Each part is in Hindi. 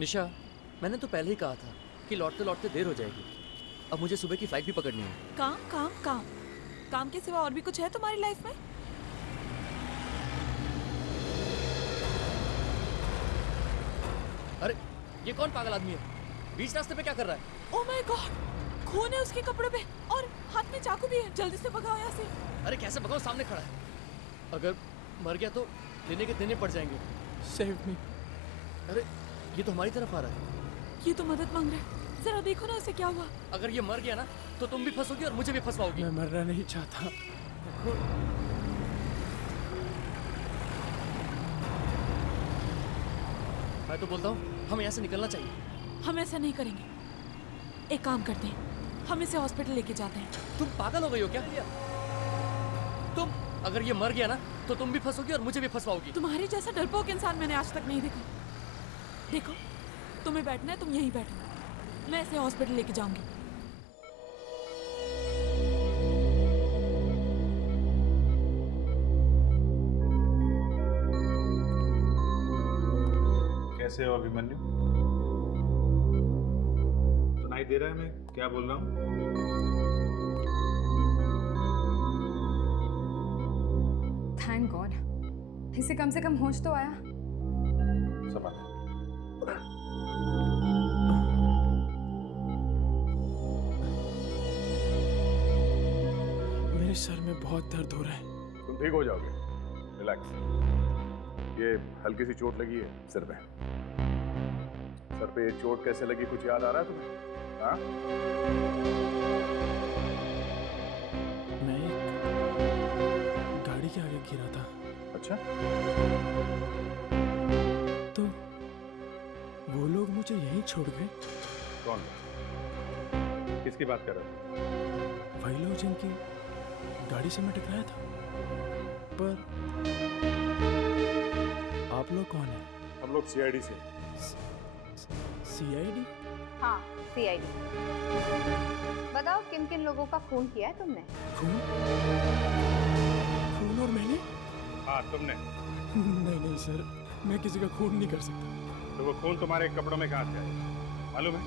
निशा, मैंने तो पहले ही कहा था कि लौटते लौटते देर हो जाएगी। अब मुझे सुबह की फ्लाइट भी पकड़नी है। काम काम काम काम के सिवा और भी कुछ है तुम्हारी लाइफ में? अरे ये कौन पागल आदमी है? बीच रास्ते पे क्या कर रहा है? ओह माय गॉड, खून है उसके कपड़े पे और हाथ में चाकू भी है। जल्दी से भगाओ यहाँ से। अरे कैसे भगाओ, सामने खड़ा है। अगर मर गया तो लेने के देने पड़ जाएंगे। Save me. अरे ये तो हमारी तरफ आ रहा है। ये तो मदद मांग रहा है। जरा देखो ना उसे क्या हुआ। अगर ये मर गया ना तो तुम भी फंसोगी और मुझे भी फंसवाओगी। मैं मरना नहीं चाहता। मैं तो बोलता हूँ हमें यहाँ से निकलना चाहिए। हम ऐसा नहीं करेंगे। एक काम करते हैं, हम इसे हॉस्पिटल लेके जाते हैं। तुम पागल हो गई हो क्या? तुम अगर ये मर गया ना तो तुम भी फंसोगी और मुझे भी फंसवाओगी। तुम्हारे जैसा डरपोक इंसान मैंने आज तक नहीं देखा। देखो, तुम्हें बैठना है, तुम यहीं बैठो। मैं इसे हॉस्पिटल लेके जाऊंगी। कैसे हो अभिमन्यु? सुनाई दे रहा है मैं क्या बोल रहा हूँ? थैंक गॉड, इसे कम से कम होश तो आया। सपा मेरे सर में बहुत दर्द हो रहा है। तुम ठीक हो जाओगे, रिलैक्स। ये हल्की सी चोट लगी है सिर में। सर पे ये चोट कैसे लगी, कुछ याद आ रहा है तुम्हें? हाँ? मैं एक गाड़ी के आगे गिरा था। अच्छा, तो वो लोग मुझे यहीं छोड़ गए। कौन? किसकी बात कर रहे हो? वही लोग जिनकी गाड़ी से मैं टकराया था। पर आप लोग कौन हैं? हम लोग सीआईडी से। सीआईडी? हाँ, सीआईडी। बताओ किन किन लोगों का खून किया है तुमने? खून? खून और मैंने? हाँ तुमने। नहीं सर, मैं किसी का खून नहीं कर सकता। तो वो खून तुम्हारे कपड़ों में कहाँ से आया मालूम है?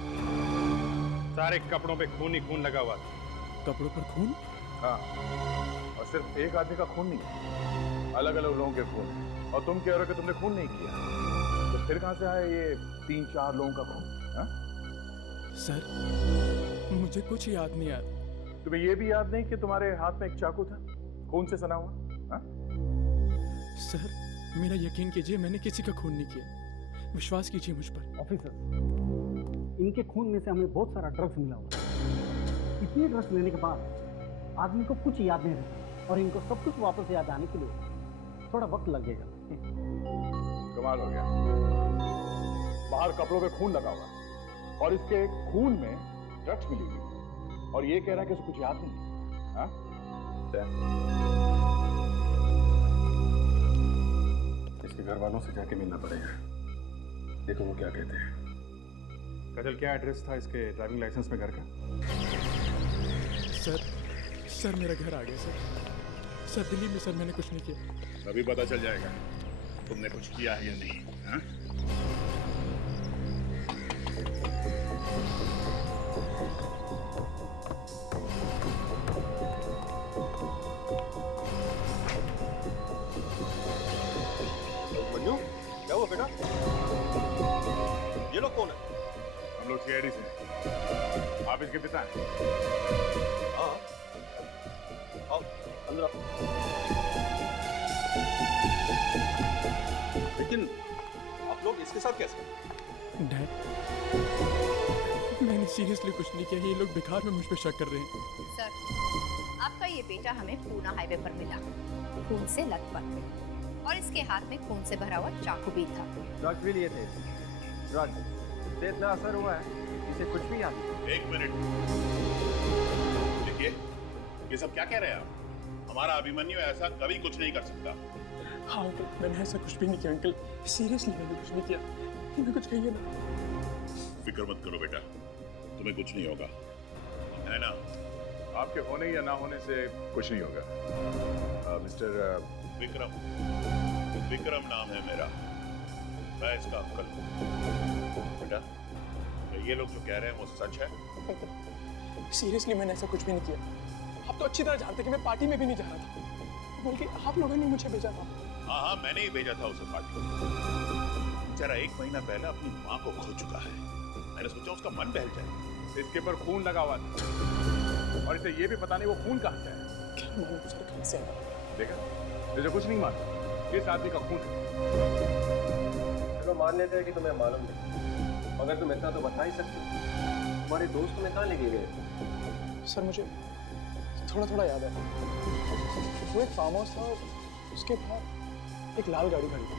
सारे कपड़ों पे खून ही खून लगा हुआ था। कपड़ों पर खून? हाँ, और सिर्फ एक आदमी का खून नहीं, अलग अलग लोगों के खून। और तुम कह रहे हो कि तुमने खून नहीं किया, तो फिर कहाँ से आया ये 3-4 लोगों का खून? हाँ? सर मुझे कुछ याद नहीं आ रहा। तुम्हें ये भी याद नहीं कि तुम्हारे हाथ में एक चाकू था, खून से सना हुआ? हाँ? सर मेरा यकीन कीजिए, मैंने किसी का खून नहीं किया। विश्वास कीजिए मुझ पर। ऑफिसर, इनके खून में से हमें बहुत सारा ड्रग्स मिला हुआ है। इतनी ड्रग्स लेने के बाद आदमी को कुछ याद नहीं रहता और इनको सब कुछ वापस याद आने के लिए थोड़ा वक्त लगेगा। कमाल हो गया। बाहर कपड़ों पे खून लगा हुआ है और इसके खून में ड्रग्स मिली हुई, और ये कह रहा है कि उसको कुछ याद नहीं। हाँ? इसके घर वालों से जाके मिलना पड़ेगा, देखो वो क्या कहते हैं। कजल, क्या एड्रेस था इसके ड्राइविंग लाइसेंस में घर का? सर मेरा घर आ गया सर दिल्ली में। सर मैंने कुछ नहीं किया। अभी पता चल जाएगा तुमने कुछ किया है या नहीं। हाँ? मन्नू, क्या हुआ बेटा? ये लोग कौन है? हम लोग सीआईडी से। आप इसके पिता हैं? हाँ, आओ अंदर आओ। लेकिन आप लोग इसके साथ कैसे? डैड, मैंने सीरियसली कुछ नहीं किया। ये लोग बेकार में मुझ पर शक कर रहे हैं। सर, आपका ये बेटा हमें पूना हाईवे पर मिला, खून से लथपथ, और इसके हाथ में खून से भरा हुआ चाकू भी था। ड्रग्स भी लिए थे। ड्रग्स से इतना असर हुआ है, इसे कुछ भी याद नहीं। एक मिनट देखिए, ये सब क्या कह रहे हैं आप? हमारा अभिमन्यु ऐसा कभी कुछ नहीं कर सकता। हाँ अंकल, मैंने ऐसा कुछ भी नहीं किया। अंकल सीरियसली मैंने कुछ नहीं किया। मैं कुछ कहिए ना। फिक्र मत करो बेटा, तुम्हें कुछ नहीं होगा, है ना? आपके होने या ना होने से कुछ नहीं होगा। मिस्टर विक्रम नाम है मेरा। मैं इसका अंकल हूं। ये लोग जो कह रहे हैं वो सच है? सीरियसली मैंने ऐसा कुछ भी नहीं किया। आप तो अच्छी तरह जानते कि मैं पार्टी में भी नहीं जा रहा था, बल्कि आप लोगों ने मुझे भेजा था। हाँ हाँ, मैंने ही भेजा था उसे पार्टी में। जरा 1 महीना पहले अपनी माँ को खो चुका है, मैंने सोचा उसका मन बहल जाए। इसके पर खून लगा हुआ था और इसे ये भी पता नहीं वो खून कहाँ से आया। क्या मालूम सर कहाँ से आया? देखा, तुझे कुछ नहीं मालूम, इस आदमी का खून है। चलो मान लेते हैं कि तुम्हें मालूम नहीं, मगर तुम इतना तो बता ही सकते हो। तुम्हारे दोस्त तुम्हें कहाँ लेके गए? सर मुझे थोड़ा थोड़ा याद है। वो एक फार्म हाउस था और उसके बाहर एक लाल गाड़ी खड़ी थी।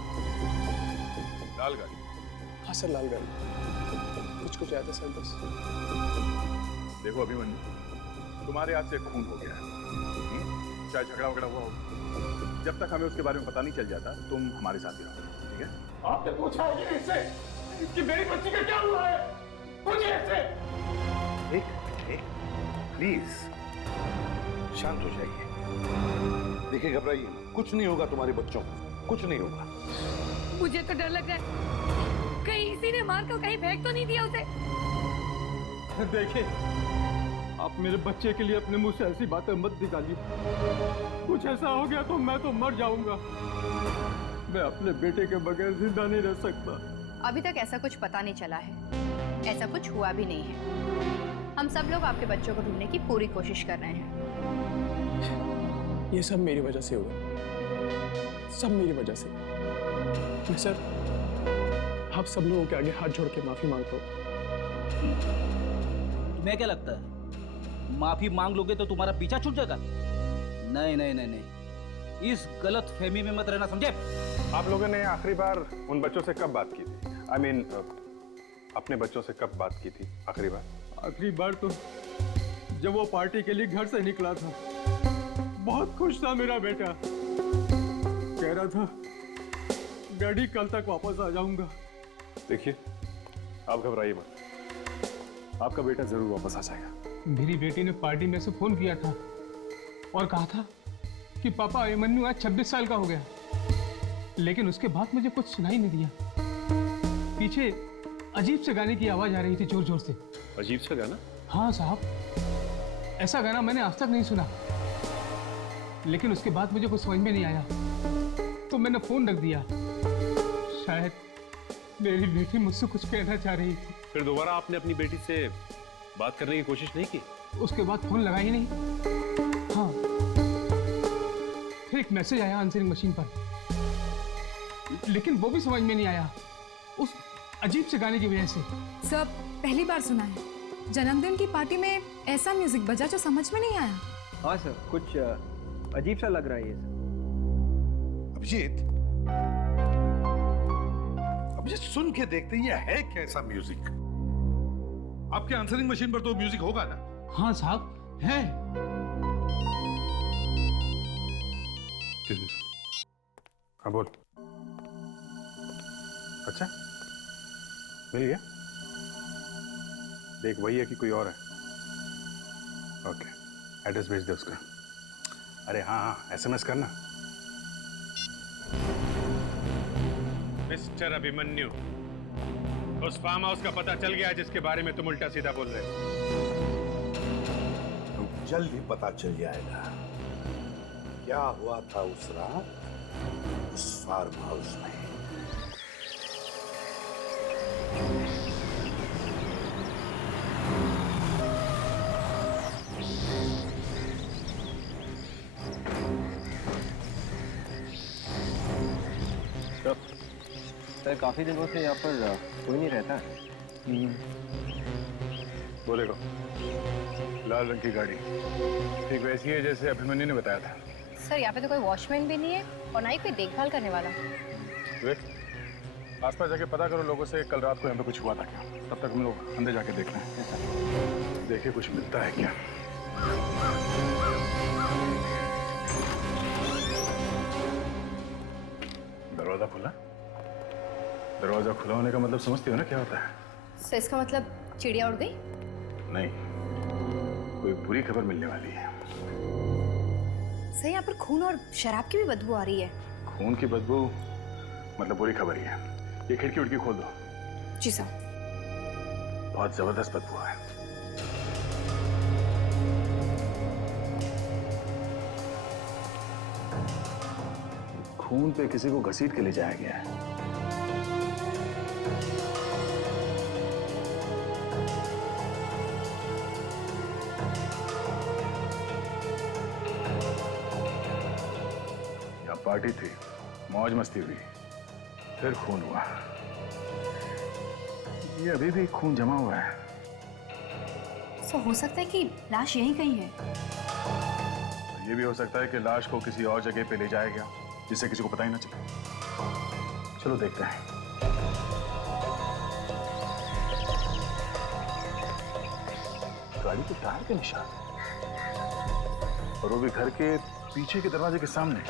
लाल गाड़ी? हाँ सर, लाल गाड़ी। कुछ याद है सर बस। देखो अभिमन्यु, तुम्हारे हाथ से खून हो गया है, चाहे झगड़ा वगड़ा हुआ हो। जब तक हमें उसके बारे में पता नहीं चल जाता, तुम हमारे साथ ही रहो, ठीक है? आपने पूछा है कि इससे कि मेरी बच्ची का क्या हुआ है? पूछिए इससे। एक प्लीज शांत हो जाइए। देखिए घबराइए, कुछ नहीं होगा तुम्हारे बच्चों को, कुछ नहीं होगा। मुझे तो डर लग रहा है, कहीं इसी ने मार कर कहीं फेंक तो नहीं दिया उसे। देखिए, आप मेरे बच्चे के लिए अपने मुंह से ऐसी बातें मत निकालिए। कुछ ऐसा हो गया तो मैं तो मर जाऊंगा। मैं अपने बेटे के बगैर जिंदा नहीं रह सकता। अभी तक ऐसा कुछ पता नहीं चला है, ऐसा कुछ हुआ भी नहीं है। हम सब लोग आपके बच्चों को ढूंढने की पूरी कोशिश कर रहे हैं। ये सब मेरी वजह से हुआ, सब मेरी वजह से। मैं सर आप सब लोगों के आगे हाथ जोड़ के माफी मांगता हूँ। तुम्हें क्या लगता है माफी मांग लोगे तो तुम्हारा पीछा छूट जाएगा? नहीं नहीं नहीं नहीं, इस गलत फहमी में मत रहना, समझे? आप लोगों ने आखिरी बार उन बच्चों से कब बात की थी? I mean, अपने बच्चों से कब बात की थी आखिरी बार? आखिरी बार तो जब वो पार्टी के लिए घर से निकला था। बहुत खुश था मेरा बेटा, कह रहा था डैडी कल तक वापस आ जाऊंगा। देखिए, आप घबराइए मत, आपका बेटा जरूर वापस आ जाएगा। मेरी बेटी ने पार्टी में से फोन किया था और कहा था कि पापा अभिमन्यु आज 26 साल का हो गया, लेकिन उसके बाद मुझे कुछ सुनाई नहीं दिया। पीछे अजीब से गाने की आवाज आ रही थी, जोर जोर से। अजीब सा गाना? हाँ साहब, ऐसा गाना मैंने आज तक नहीं सुना। लेकिन उसके बाद मुझे कुछ समझ में नहीं आया तो मैंने फोन रख दिया। शायद मेरी बेटी मुझसे कुछ कहना चाह रही थी। फिर दोबारा आपने अपनी बेटी से बात करने की कोशिश नहीं की? उसके बाद फोन लगा ही नहीं। हाँ, फिर एक मैसेज आया आंसरिंग मशीन पर, लेकिन वो भी समझ में नहीं आया उस अजीब से गाने की वजह से। सब पहली बार सुना है, जन्मदिन की पार्टी में ऐसा म्यूजिक बजा जो समझ में नहीं आया। हाँ सर, कुछ अजीब सा लग रहा है ये सर। अभिजीत, अभिजीत सुन के देखते हैं ये है कैसा म्यूजिक? आपके आंसरिंग मशीन पर तो म्यूजिक होगा ना? हाँ साहब, है। हाँ बोल। अच्छा, मिल गया? देख वही है कि कोई और है? ओके, एड्रेस भेज दे उसका। अरे हाँ हाँ, एसएमएस करना। मिस्टर अभिमन्यु, उस फार्म हाउस का पता चल गया जिसके बारे में तुम उल्टा सीधा बोल रहे हो? तो जल्द ही पता चल जाएगा क्या हुआ था उस रात उस फार्म हाउस में। सर काफी दिनों से यहाँ पर कोई नहीं रहता है। बोलेगा लाल रंग की गाड़ी ठीक वैसी है जैसे अभिमन्यु ने बताया था। सर यहाँ पे तो कोई वॉचमैन भी नहीं है और ना ही कोई देखभाल करने वाला। आसपास जाके पता करो लोगों से कल रात को यहाँ पे कुछ हुआ था क्या। तब तक हम लोग अंदर जाके देख रहे हैं, देखे कुछ मिलता है क्या। दरवाजा खुला? दरवाजा खुला होने का मतलब समझती हो ना क्या होता है? सर इसका मतलब चिड़िया उड़ गई? नहीं, कोई बुरी खबर मिलने वाली है। सर यहाँ पर खून और शराब की भी बदबू आ रही है। खून की बदबू मतलब बुरी खबर ही है। ये खिड़की उड़की खोल दो। जी सर। बहुत जबरदस्त बदबू है। खून पे किसी को घसीट के ले जाया गया है। यहाँ पार्टी थी, मौज मस्ती हुई, फिर खून हुआ। ये अभी भी खून जमा हुआ है। तो हो सकता है कि लाश यहीं कहीं है। ये भी हो सकता है कि लाश को किसी और जगह पे ले जाया गया जिससे किसी को पता ही ना चले। चलो देखते हैं। गाड़ी के टायर के निशान, और वो भी घर के पीछे के दरवाजे के सामने।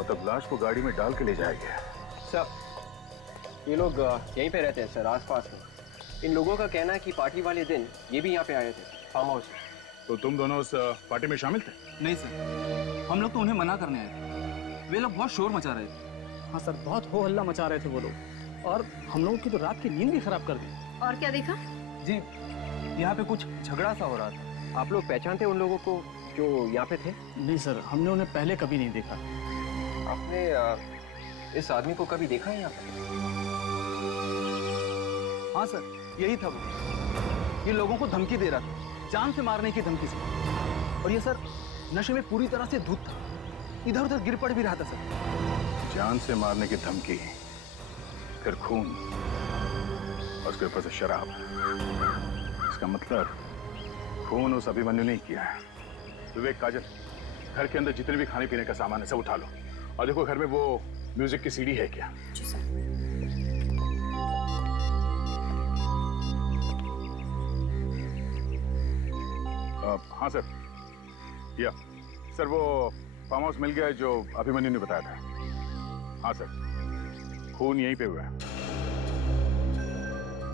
मतलब लाश को गाड़ी में डाल के ले जाया गया। सर ये लोग यहीं पे रहते हैं सर, आसपास में। इन लोगों का कहना है कि पार्टी वाले दिन ये भी यहाँ पे आए थे, फार्म हाउस में। तो तुम दोनों उस पार्टी में शामिल थे? नहीं सर, हम लोग तो उन्हें मना करने आए थे। वे लोग बहुत शोर मचा रहे थे। हाँ सर, बहुत हो हल्ला मचा रहे थे वो लोग, और हम लोगों की तो रात की नींद भी खराब कर दी। और क्या देखा? जी, यहाँ पे कुछ झगड़ा सा हो रहा था। आप लोग पहचानते उन लोगों को जो यहाँ पे थे? नहीं सर, हमने उन्हें पहले कभी नहीं देखा। आपने इस आदमी को कभी देखा है यहाँ पे? हाँ सर, यही था वो। ये लोगों को धमकी दे रहा था, जान से मारने की धमकी से। और ये सर नशे में पूरी तरह से धुत था, इधर उधर गिर पड़ भी रहा था सर। जान से मारने की धमकी, फिर खून, और उसके ऊपर से शराब। इसका मतलब खून उस अभिमन्यु ने किया है। विवेक, काजल, घर के अंदर जितने भी खाने पीने का सामान है सब उठा लो, और देखो घर में वो म्यूजिक की सीडी है क्या। जी सर। हाँ सर, या सर वो फार्म हाउस मिल गया है जो अभिमन्यु ने बताया था। हाँ सर, खून यहीं पे हुआ है।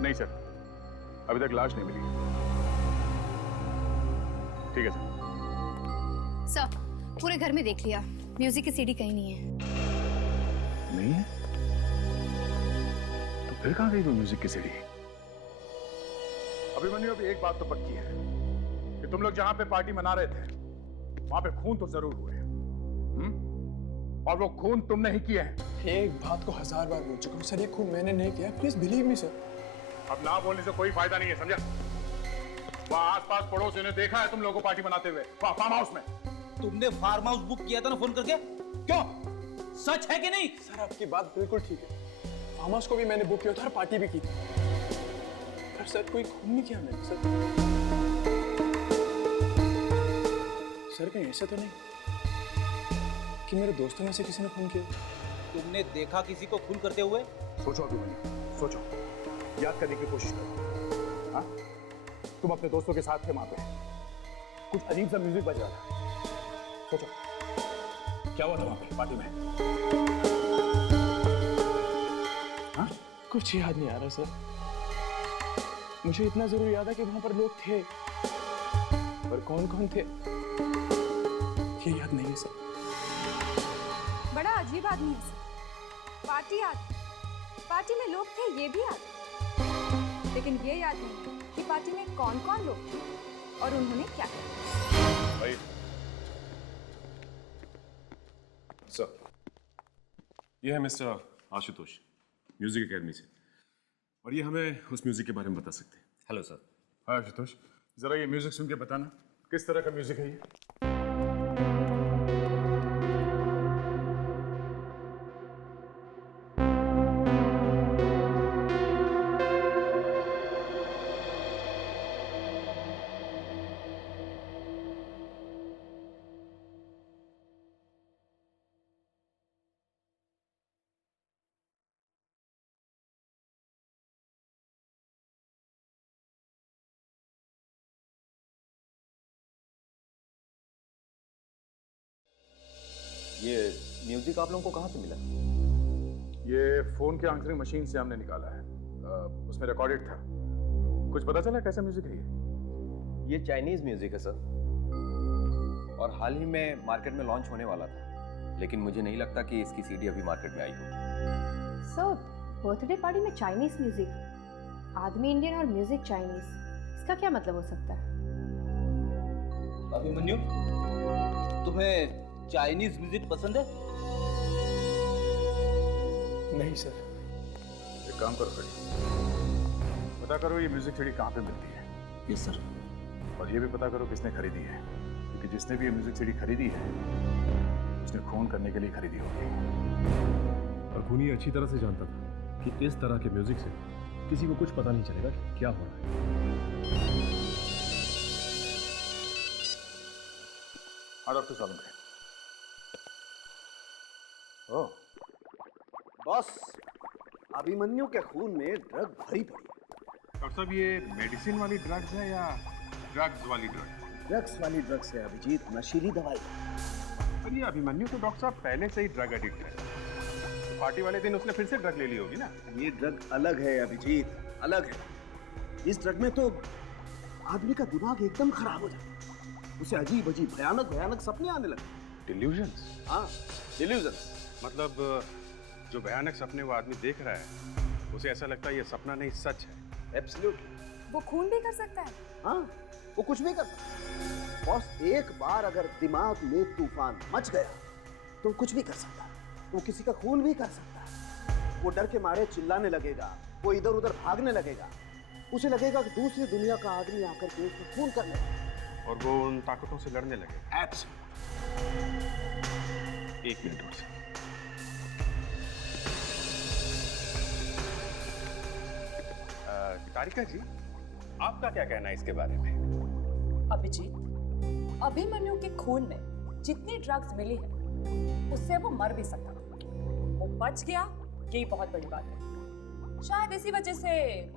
नहीं सर, अभी तक लाश नहीं मिली। ठीक है सर। सर, पूरे घर में देख लिया, म्यूजिक की सीडी कहीं नहीं है। नहीं है? तो फिर कहाँ गई वो म्यूजिक की सीडी? अभिमन्यु, अभी एक बात तो पक्की है कि तुम लोग जहां पे पार्टी मना रहे थे वहां पे खून तो जरूर हुए। और वो खून तुमने ही किए हैं। एक बात को 1000 बार बोल चुका हूँ सर, ये खून मैंने नहीं किया। Please believe me sir. अब ना बोलने से कोई फायदा नहीं है, समझा? वहां आसपास पड़ोसियों ने देखा है तुम लोगों को पार्टी मनाते हुए फार्म हाउस में। तुमने फार्म हाउस बुक किया था ना फोन करके? क्यों? सच है कि नहीं? सर आपकी बात बिल्कुल ठीक है। फार्म हाउस को भी मैंने बुक किया था और पार्टी भी की थी। पर सर कोई खून नहीं किया मैंने सर। सर कहीं ऐसा तो नहीं कि मेरे दोस्तों में से किसी ने खून किया? तुमने देखा किसी को खून करते हुए? सोचो अभिमन्यु, सोचो, याद करने की कोशिश करो। हाँ? तुम अपने दोस्तों के साथ थे वहां पे, कुछ अजीब सा म्यूजिक बज रहा था। सोचो क्या हुआ था वहां पे पार्टी में? हाँ? कुछ याद नहीं आ रहा सर। मुझे इतना जरूर याद है कि वहां पर लोग थे, पर कौन कौन थे ये याद नहीं है सर। बड़ा अजीब आदमी है सर। पार्टी याद, पार्टी में लोग थे ये भी याद, लेकिन ये याद नहीं कि पार्टी में कौन कौन लोग थे और उन्होंने क्या किया। भाई सर, ये है मिस्टर आशुतोष, म्यूजिक एकेडमी से, और ये हमें उस म्यूजिक के बारे में बता सकते हैं। Hello sir. हाँ आशुतोष, जरा ये म्यूजिक सुन के बताना किस तरह का म्यूजिक है ये? ये म्यूजिक आप लोगों को कहाँ से मिला? ये फोन के आंसरिंग मशीन से हमने निकाला है। उसमें रिकॉर्डेड था। कुछ पता चला कैसा म्यूजिक है ये चाइनीज म्यूजिक है सर, और हाल ही में मार्केट में लॉन्च होने वाला था, लेकिन मुझे नहीं लगता कि इसकी सीडी अभी मार्केट में आई हो। सर, बर्थडे पार्टी में चाइनीज म्यूजिक, आदमी इंडियन और म्यूजिक चाइनीज, इसका क्या मतलब हो सकता है? अभिमन्यु, तुम्हें चाइनीज म्यूजिक पसंद है? नहीं सर। एक काम करो सर, पता करो ये म्यूजिक सीडी कहाँ पे मिलती है। Yes sir. और ये भी पता करो किसने खरीदी है, क्योंकि जिसने भी ये म्यूजिक सीडी खरीदी है उसने खून करने के लिए खरीदी होगी। और खूनी अच्छी तरह से जानता था कि इस तरह के म्यूजिक से किसी को कुछ पता नहीं चलेगा कि क्या हो रहा है। हाँ डॉक्टर सालुंखे। ओह बॉस, अभिमन्यु के खून में ड्रग भरी पड़ी है। डॉक्टर साहब, ये मेडिसिन वाली ड्रग्स है या ड्रग्स वाली ड्रग्स? ड्रग्स वाली ड्रग्स है अभिजीत, नशीली दवाई। पर ये अभिमन्यु तो डॉक्टर साहब पहले से ही ड्रग एडिक्ट है। पार्टी वाले दिन उसने फिर से ड्रग ले ली होगी ना? ये ड्रग अलग है अभिजीत, अलग है। इस ड्रग में तो आदमी का दिमाग एकदम खराब हो जाता है, उसे अजीब अजीब भयानक भयानक सपने आने लगते। डिल्यूजन्स? हाँ, डिल्यूजन्स। मतलब जो भयानक सपने वो आदमी देख रहा है उसे ऐसा लगता है ये सपना नहीं सच है। एब्सोल्युटली। वो खून भी कर सकता है? हाँ, वो कुछ भी कर सकता है। बॉस, एक बार अगर दिमाग में तूफान मच गया तो कुछ भी कर सकता है। वो किसी का खून भी कर सकता है। वो डर के मारे चिल्लाने लगेगा, वो इधर उधर भागने लगेगा, उसे लगेगा कि दूसरी दुनिया का आदमी आकर के उसको खून करने लगा। और वो उन ताकतों से लड़ने लगे। एक मिनट और से। तारिका जी, आपका क्या कहना है इसके बारे में? अभिजीत, अभिमन्यु के खून में जितनी ड्रग्स मिली है उससे वो मर भी सकता था। वो बच गया, यही बहुत बड़ी बात है। शायद इसी वजह से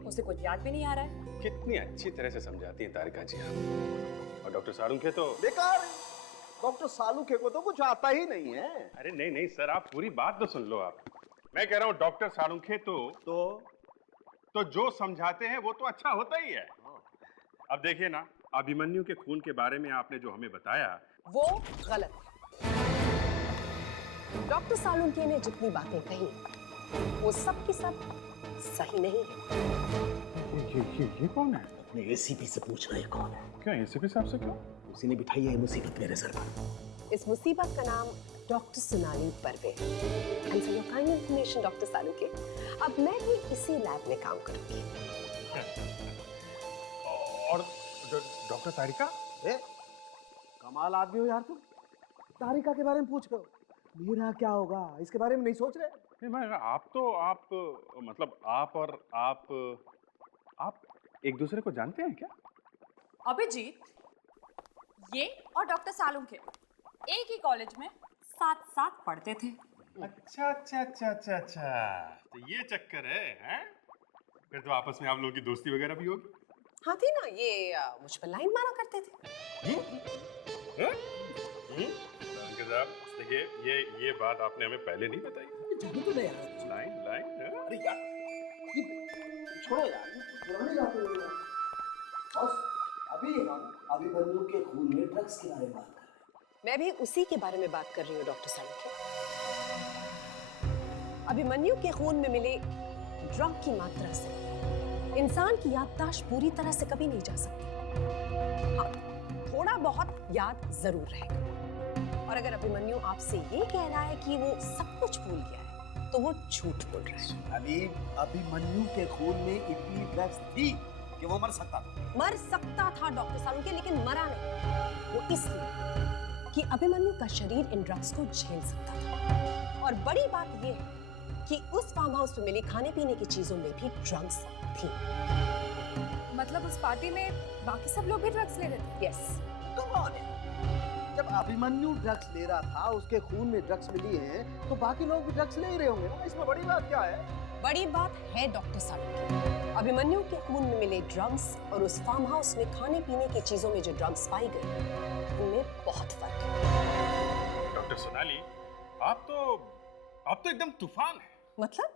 उसे कुछ याद भी नहीं आ रहा है। कितनी अच्छी तरह से समझाती हैं तारिका जी आप। और डॉक्टर सालुंखे तो बेकार। डॉक्टर सालुंखे को तो कुछ आता ही नहीं है। अरे नहीं नहीं सर, आप पूरी बात तो सुन लो। आप, मैं कह रहा हूँ डॉक्टर सालुंखे तो जो समझाते हैं वो तो अच्छा होता ही है। अब देखिए ना, अभिमन्यु के खून के बारे में आपने जो हमें बताया वो गलत है। डॉक्टर सालुंखे ने जितनी बातें कही वो सब की सब सही नहीं है। ये कौन है? अपने एसीपी से पूछ रहे कौन है? क्या एसीपी साहब से? क्यों? उसी ने बिठाई है मुसीबत मेरे सर पर। इस मुसीबत का नाम doctor Sonali Parve. And for your kind information doctor Salunkhe, अब मैं भी इसी लैब में काम करूंगी। और डॉक्टर तारिका? कमाल आदमी हो यार तुम। तारिका के बारे में पूछ रहे हो, मेरा क्या होगा इसके बारे में नहीं सोच रहे? नहीं, मैं आप मतलब आप और आप एक दूसरे को जानते हैं क्या? अभिजीत, ये और डॉक्टर सालुंखे एक ही कॉलेज में साथ साथ पढ़ते थे। अच्छा अच्छा अच्छा अच्छा अच्छा, तो ये चक्कर है, हैं? फिर तो आपस में आप लोगों की दोस्ती वगैरह भी होगी। हाँ थी ना, ये मुझ पर लाइन मारा करते थे। अंकल साहब देखिए, ये बात आपने हमें पहले नहीं बताई। तो नहीं लाइन लाइन। अरे यार छोड़ो यार, पुरानी बातें हो गई। बस अभी हम अभिमन्यु के खून में ड्रग्स के बारे में बात कर रहे हैं। मैं भी उसी के बारे में बात कर रही हूँ डॉक्टर सालुंखे। अभिमन्यु के खून में मिले ड्रग की मात्रा से इंसान की याददाश्त पूरी तरह से कभी नहीं जा सकती। हाँ, थोड़ा बहुत याद जरूर रहेगा। और अगर अभिमन्यु आपसे ये कह रहा है कि वो सब कुछ भूल गया है तो वो झूठ बोल रहा है। अभिमन्यु के खून में इतनी ड्रग्स थी कि वो मर सकता था। मर सकता था डॉक्टर सालुंखे, लेकिन मरा नहीं। वो इसलिए कि अभिमन्यु का शरीर इन ड्रग्स को झेल सकता था। और बड़ी बात ये है कि उस फार्म हाउस में मिली खाने पीने की चीजों में भी ड्रग्स थी। मतलब उस पार्टी में बाकी सब लोग भी ड्रग्स ले रहे थे? यस। कौन है? जब अभिमन्यु ड्रग्स ले रहा था, उसके खून में ड्रग्स मिली हैं, तो बाकी लोग भी ड्रग्स ले ही रहे होंगे ना। इसमें बड़ी बात क्या है? बड़ी बात है डॉक्टर सालुंखे, अभिमन्यु के खून में मिले ड्रग्स और उस फार्म हाउस में खाने पीने की चीजों में जो ड्रग्स पाई गई, उनमें बहुत फर्क है। डॉक्टर सोनाली, आप तो एकदम तूफान है। मतलब?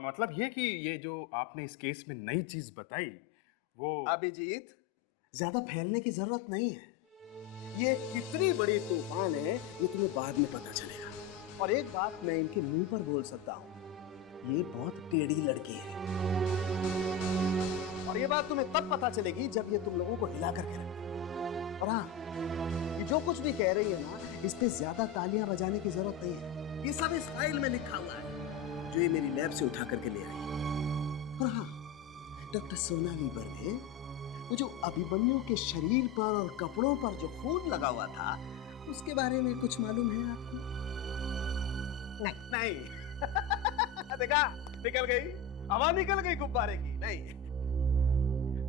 मतलब ये कि ये जो आपने इस केस में नई चीज बताई वो। अभिजीत, ज्यादा फैलने की जरूरत नहीं है। ये कितनी बड़ी तूफान है ये तुम्हें बाद में पता चलेगा। और एक बात मैं इनके मुंह पर बोल सकता हूँ, ये बहुत टेढ़ी लड़की है। बात तुम्हें तब पता चलेगी जब ये तुम लोगों को हिला करके रखे। और हाँ, ये जो कुछ भी कह रही है ना, इस पे ज्यादा तालियां बजाने की जरूरत नहीं है। ये सब इस फाइल में लिखा हुआ है जो ये मेरी लैब से उठा करके ले आई। और हाँ, डॉक्टर सोनाली बर्वे, वो जो अभिमन्यु के शरीर पर और कपड़ों पर जो खून लगा हुआ था, उसके बारे में कुछ मालूम है आपको? नहीं। देखा, निकल गई, हवा निकल गई गुब्बारे की। नहीं।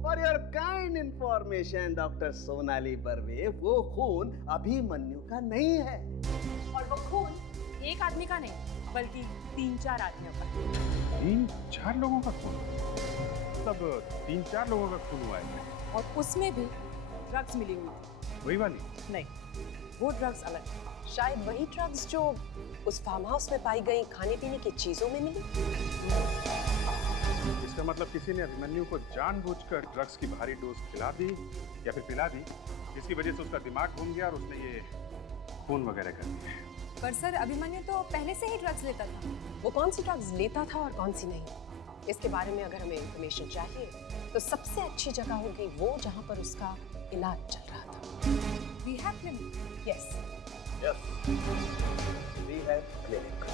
For your kind information doctor Sonali Barve, वो खून अभिमन्यु का नहीं है। और वो खून एक आदमी का नहीं, बल्कि 3-4 आदमियों का। 3-4 लोगों का खून? तब 3-4 लोगों का खून हुआ है। और उसमें भी ड्रग्स मिली हुई थी। वही वाली? नहीं, वो ड्रग्स अलग। शायद वही ड्रग्स जो उस फार्म हाउस में पाई गई खाने पीने की चीजों में मिली। इसका मतलब किसी ने अभिमन्यु को जानबूझकर ड्रग्स की भारी डोज खिला दी या फिर पिला दी, जिसकी वजह से उसका दिमाग घूम गया और उसने ये खून वगैरह कर दिया। पर सर, अभिमन्यु तो पहले से ही ड्रग्स लेता था। वो कौन सी ड्रग्स लेता था और कौन सी नहीं, इसके बारे में अगर हमें इंफॉर्मेशन चाहिए तो सबसे अच्छी जगह होगी वो जहां पर उसका इलाज चल रहा था। Rehab clinic. Yes, rehab clinic.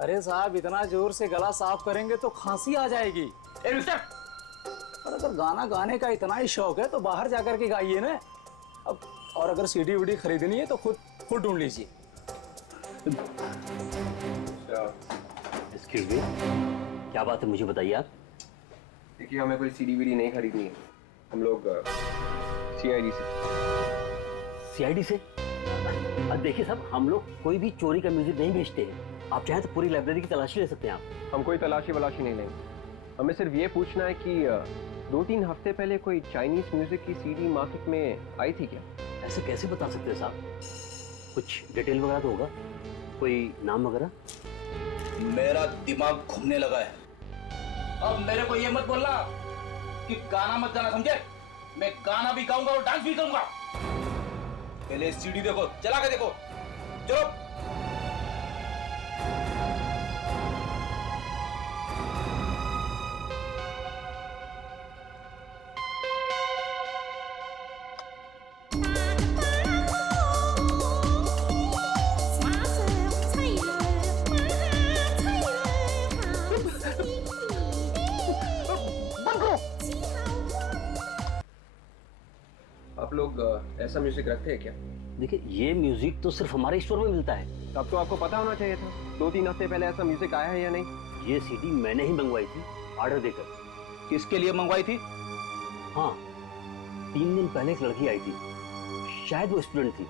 अरे साहब, इतना जोर से गला साफ करेंगे तो खांसी आ जाएगी। ए मिस्टर, और अगर गाना गाने का इतना ही शौक है तो बाहर जाकर के गाइए ना। अब और अगर सीडी वीडी खरीदनी है तो खुद ढूंढ लीजिए। एक्सक्यूज मी, क्या बात है, मुझे बताइए आप। देखिए, हमें कोई सीडी वीडी नहीं खरीदनी है, हम लोग सीआईडी से। अब देखिए साहब, हम लोग कोई भी चोरी का म्यूजिक नहीं बेचते हैं। आप चाहें तो पूरी लाइब्रेरी की तलाशी ले सकते हैं आप। हम कोई तलाशी वलाशी नहीं लेंगे, हमें सिर्फ ये पूछना है कि 2-3 हफ्ते पहले कोई चाइनीज म्यूजिक की सीडी मार्केट में आई थी क्या? ऐसे कैसे बता सकते हैं साहब, कुछ डिटेल वगैरह तो होगा, कोई नाम वगैरह? मेरा दिमाग घूमने लगा है। अब मेरे को ये मत बोलना कि गाना मत गाना, समझे? मैं गाना भी गाऊंगा और डांस भी करूंगा। पहले सीडी देखो, चला के देखो, चलो। आप लोग ऐसा म्यूजिक रखते हैं क्या? देखिए, ये म्यूजिक तो सिर्फ हमारे स्टोर में मिलता है। तब तो आपको पता होना चाहिए था, 2-3 हफ्ते पहले ऐसा म्यूजिक आया है या नहीं? ये सीडी मैंने ही मंगवाई थी ऑर्डर देकर। किसके लिए मंगवाई थी? हाँ, 3 दिन पहले एक लड़की आई थी, शायद वो स्टूडेंट थी,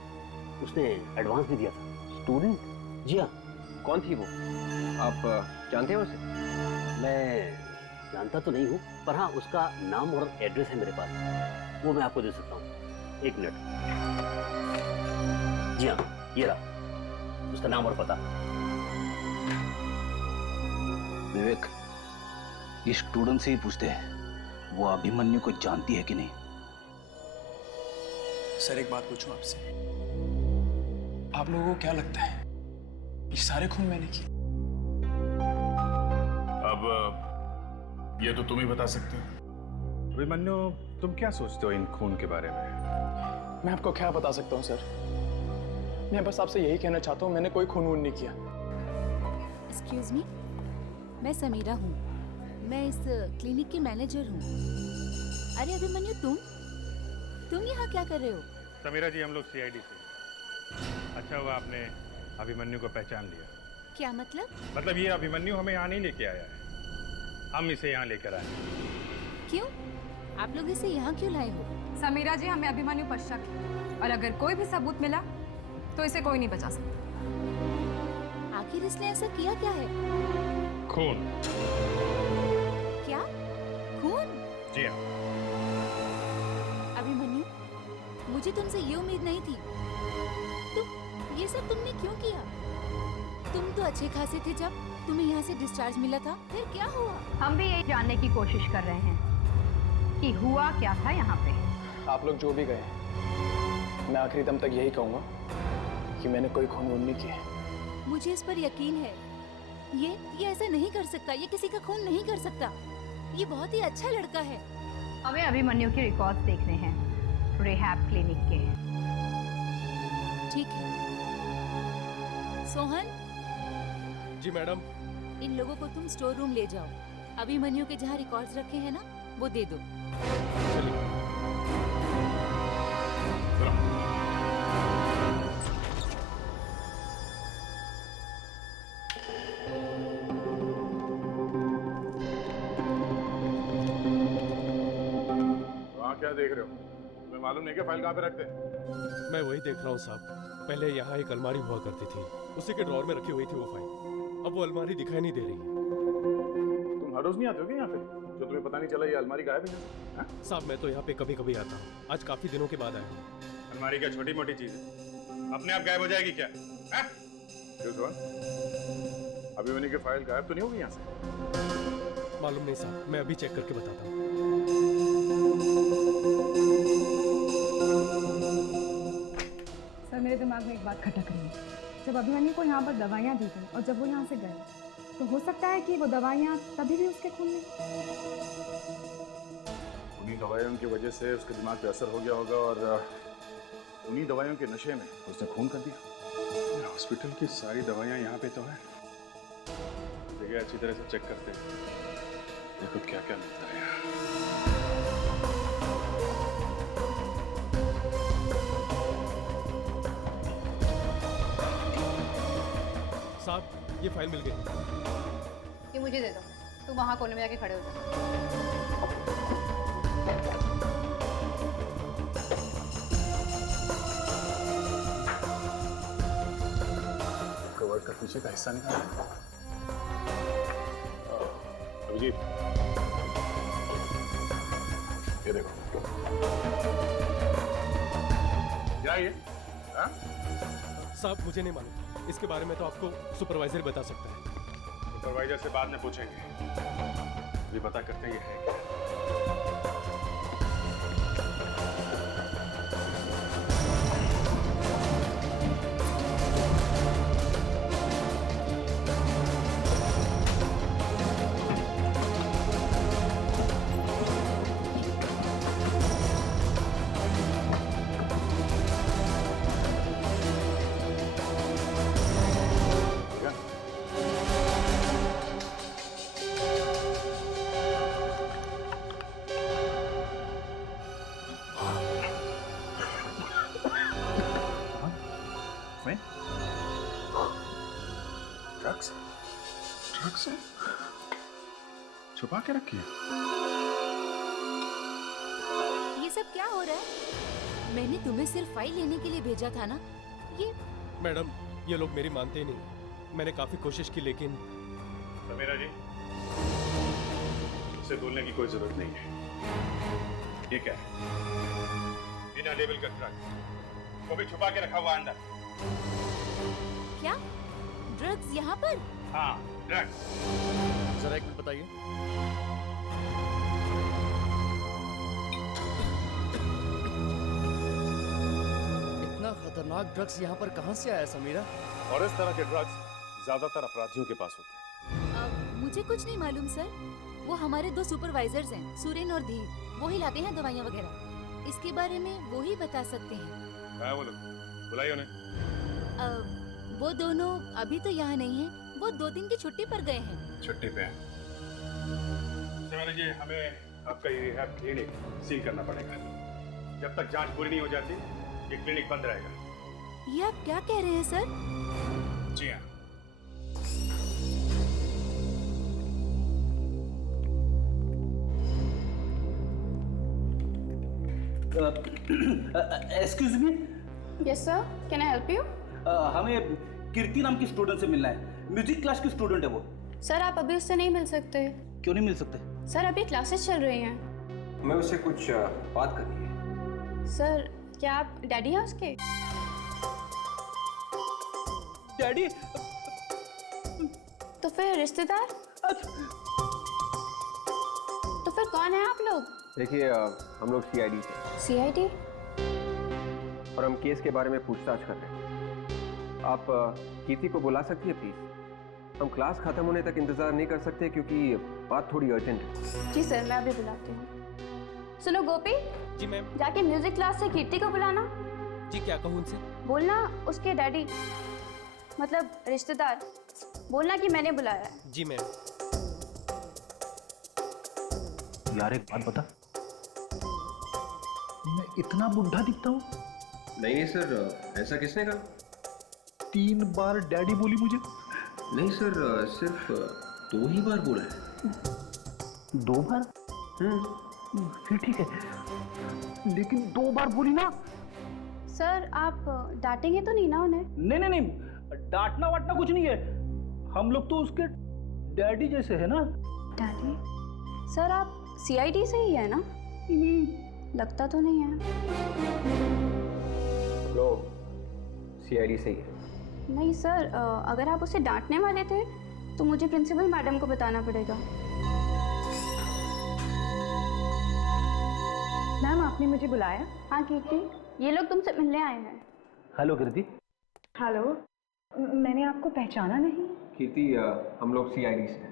उसने एडवांस भी दिया था। स्टूडेंट? जी हाँ। कौन थी वो? आप जानते हैं उसे? मैं जानता तो नहीं हूँ, पर हाँ, उसका नाम और एड्रेस है मेरे पास, वो मैं आपको दे सकता हूँ। 1 मिनट। जी हाँ, ये रहा उसका नाम और पता। विवेक, इस स्टूडेंट से ही पूछते हैं वो अभिमन्यु को जानती है कि नहीं। सर, एक बात पूछूं आपसे, आप लोगों को क्या लगता है ये सारे खून मैंने किए? अब ये तो तुम ही बता सकते हो। अभिमन्यु, तुम क्या सोचते हो इन खून के बारे में? मैं आपको क्या बता सकता हूँ सर, मैं बस आपसे यही कहना चाहता हूँ, मैंने कोई खून वून नहीं किया। एक्सक्यूज मी, मैं समीरा हूँ, मैं इस क्लिनिक की मैनेजर हूँ। अरे अभिमन्यु, तुम यहाँ क्या कर रहे हो? समीरा जी, हम लोग सीआईडी से। अच्छा हुआ आपने अभिमन्यु को पहचान लिया। क्या मतलब? मतलब ये अभिमन्यु हमें यहाँ नहीं लेके आया है, हम इसे यहाँ लेकर आए। क्यों? आप लोग इसे यहाँ क्यों लाए हो? समीरा जी, हमें अभिमन्यु पर शक है और अगर कोई भी सबूत मिला तो इसे कोई नहीं बचा सकता। आखिर इसने ऐसा किया क्या है? खून। क्या? खून? जी हाँ। अभिमन्यु, मुझे तुमसे ये उम्मीद नहीं थी। ये सब तुमने क्यों किया? तुम तो अच्छे खासे थे जब तुम्हें यहाँ से डिस्चार्ज मिला था, फिर क्या हुआ? हम भी ये जानने की कोशिश कर रहे हैं कि हुआ क्या था यहाँ पे। आप लोग जो भी गए, मैं आखिरी दम तक यही कहूंगा कि मैंने कोई खून नहीं किया। मुझे इस पर यकीन है। ये ऐसा नहीं कर सकता, ये किसी का खून नहीं कर सकता। ये बहुत ही अच्छा लड़का है। हमें अभिमन्यु के रिकॉर्ड्स देखने हैं रिहैब क्लिनिक के। ठीक है। सोहन। जी मैडम। इन लोगों को तुम स्टोर रूम ले जाओ। अभिमन्यु के जहाँ रिकॉर्ड्स रखे हैं ना, वो दे दो। वहाँ क्या देख रहे हो? तुम्हें मालूम नहीं कि फाइल कहाँ पे रखते हैं? मैं वही देख रहा हूँ साहब। पहले यहाँ एक अलमारी हुआ करती थी, उसी के ड्रॉर में रखी हुई थी वो फाइल। अब वो अलमारी दिखाई नहीं दे रही है। तुम हर रोज नहीं आते हो क्या यहाँ पे, जो तुम्हें पता नहीं चला ये अलमारी गायब है? साहब मैं तो यहाँ पे कभी कभी आता हूँ, आज काफी दिनों के बाद आया हूँ। अलमारी क्या छोटी मोटी चीज है, अपने आप गायब हो जाएगी क्या? क्यों सोहन, अभिमन्यु की फाइल गायब तो नहीं होगी यहाँ से? मालूम नहीं साहब, मैं अभी चेक करके बताता हूँ। सर मेरे दिमाग में एक बात खटक रही है। जब अभिमन्यु को यहाँ पर दवाइयाँ दी गई और जब वो यहाँ से गए, तो हो सकता है कि वो दवाइयाँ तभी भी उसके खून में। उन्हीं दवाइयों की वजह से उसके दिमाग पे असर हो गया होगा और उन्हीं दवाइयों के नशे में उसने खून कर दिया। हॉस्पिटल की सारी दवाइयाँ यहाँ पे तो है। देखिए अच्छी तरह से चेक करते हैं, देखो क्या क्या मिलता है यहाँ। साहब ये फाइल मिल गई। ये मुझे दे दो। तुम वहाँ कोने में जाके खड़े हो जाओ। कवर का पीछे का हिस्सा निकाला। अभिजीत, ये देखो क्या ये? साहब मुझे नहीं मालूम, इसके बारे में तो आपको सुपरवाइजर बता सकता है। सुपरवाइजर से बाद में पूछेंगे, ये पता करते हैं ये है क्या। ड्रग्स छुपा के रखी है। ये सब क्या हो रहा है? मैंने तुम्हें सिर्फ फाइल लेने के लिए भेजा था ना। ये मैडम ये लोग मेरी मानते ही नहीं। मैंने काफी कोशिश की लेकिन। समीरा जी, उसे बोलने की कोई जरूरत नहीं है। ये क्या है? बिना लेबल का ड्रग्स, वो भी छुपा के रखा हुआ अंदर। क्या ड्रग्स यहाँ पर? हाँ ड्रग्स। जरा एक मिनट बताइए। इतना खतरनाक ड्रग्स यहाँ पर कहाँ से आया समीरा? और इस तरह के ड्रग्स ज्यादातर अपराधियों के पास होते हैं। मुझे कुछ नहीं मालूम सर। वो हमारे दो सुपरवाइजर्स हैं, सुरेन और धीर। वो ही लाते हैं दवाइयाँ वगैरह। इसके बारे में वो ही बता सकते हैं। क्या वो लोग? बुलाइए उन्हें। वो दोनों अभी तो यहाँ नहीं है। वो 2 दिन की छुट्टी पर गए हैं। छुट्टी पे हैं। समीरा जी, हमें आपका ये रिहैब क्लिनिक सील करना पड़ेगा। जब तक जांच पूरी नहीं हो जाती ये क्लिनिक बंद रहेगा। ये आप क्या कह रहे हैं सर? जी हाँ। Excuse me. Yes sir, can I help you? हमें कीर्ति नाम की स्टूडेंट से मिलना है। म्यूजिक क्लास की स्टूडेंट है वो। सर आप अभी उससे नहीं मिल सकते। क्यों नहीं मिल सकते? सर अभी क्लासेस चल रही हैं। मैं उससे कुछ बात करनी है। सर क्या आप डैडी हैं उसके? डैडी? तो फिर रिश्तेदार? तो फिर कौन है आप लोग? देखिए हम लोग सीआईडी से सीआईडी? और हम केस के बारे में पूछताछ कर रहे हैं। आप कीर्ति को बुला सकती है प्लीज? हम क्लास खत्म होने तक इंतजार नहीं कर सकते क्योंकि बात थोड़ी अर्जेंट है। जी सर, मैं अभी बुलाती हूँ। सुनो गोपी। जी मैम। जाके म्यूजिक क्लास से कीर्ति को बुलाना। जी क्या कहूँ उनसे? बोलना उसके डैडी, मतलब रिश्तेदार, बोलना कि मैंने बुलाया है। जी मैम। यार एक बात बता, मैं इतना बुढ़ा दिखता हूँ? नहीं सर, ऐसा किसने कहा? 3 बार डैडी बोली मुझे। नहीं सर, सिर्फ 2 ही बार बोला है। 2 बार? फिर ठीक है, लेकिन 2 बार बोली ना। सर आप डांटेंगे तो नहीं ना उन्हें? नहीं, डांटना वाटना कुछ नहीं है। हम लोग तो उसके डैडी जैसे है ना। डैडी? सर आप सीआईडी से ही है ना? लगता तो नहीं है। लोग सीआईडी से ही है। नहीं सर, अगर आप उसे डांटने वाले थे तो मुझे प्रिंसिपल मैडम को बताना पड़ेगा। मैम आपने मुझे बुलाया? हाँ कीर्ति, ये लोग तुमसे मिलने आए हैं। हेलो कीर्ति। हेलो, मैंने आपको पहचाना नहीं। कीर्ति, हम लोग सीआईडी से हैं।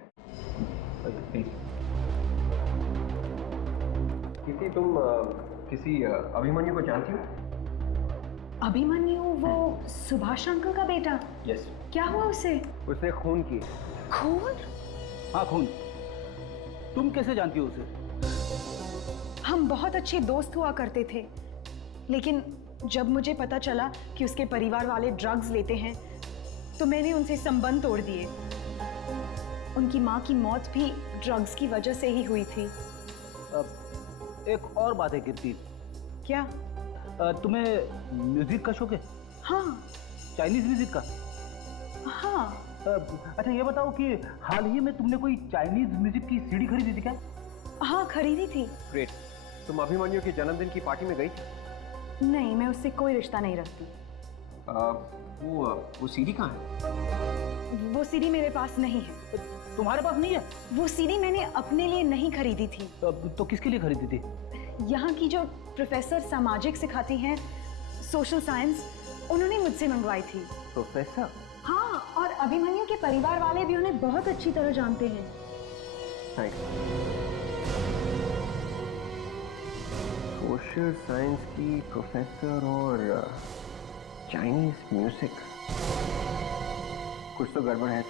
कीर्ति, तुम किसी अभिमन्यु को जानती हो? अभिमन्यु, वो सुभाष अंकल का बेटा? यस। क्या हुआ उसे? उसने खून की। खून? हाँ खून। तुम कैसे जानती हो उसे? हम बहुत अच्छे दोस्त हुआ करते थे, लेकिन जब मुझे पता चला कि उसके परिवार वाले ड्रग्स लेते हैं तो मैंने उनसे संबंध तोड़ दिए। उनकी माँ की मौत भी ड्रग्स की वजह से ही हुई थी। एक और बात है कीर्ति। क्या? तुम्हें म्यूजिक का शौक है? हाँ। चाइनीज म्यूजिक का? हाँ। अच्छा ये बताओ कि हाल ही में तुमने कोई चाइनीज म्यूजिक की सीडी खरीदी थी क्या? हाँ खरीदी थी। ग्रेट। तुम अभिमन्यु के जन्मदिन की पार्टी में गई थी? नहीं, मैं उससे कोई रिश्ता नहीं रखती। वो सीडी कहाँ है? वो सीडी मेरे पास नहीं है। तुम्हारे पास नहीं है? वो सीडी मैंने अपने लिए नहीं खरीदी थी। तो किसके लिए खरीदी थी? यहाँ की जो प्रोफेसर सामाजिक सिखाती हैं, सोशल साइंस, उन्होंने मुझसे मंगवाई थी। प्रोफेसर? हाँ, और अभिमन्यु के परिवार वाले भी उन्हें बहुत अच्छी तरह जानते हैं। सोशल साइंस की प्रोफेसर और चाइनीज म्यूजिक, कुछ तो गड़बड़ है।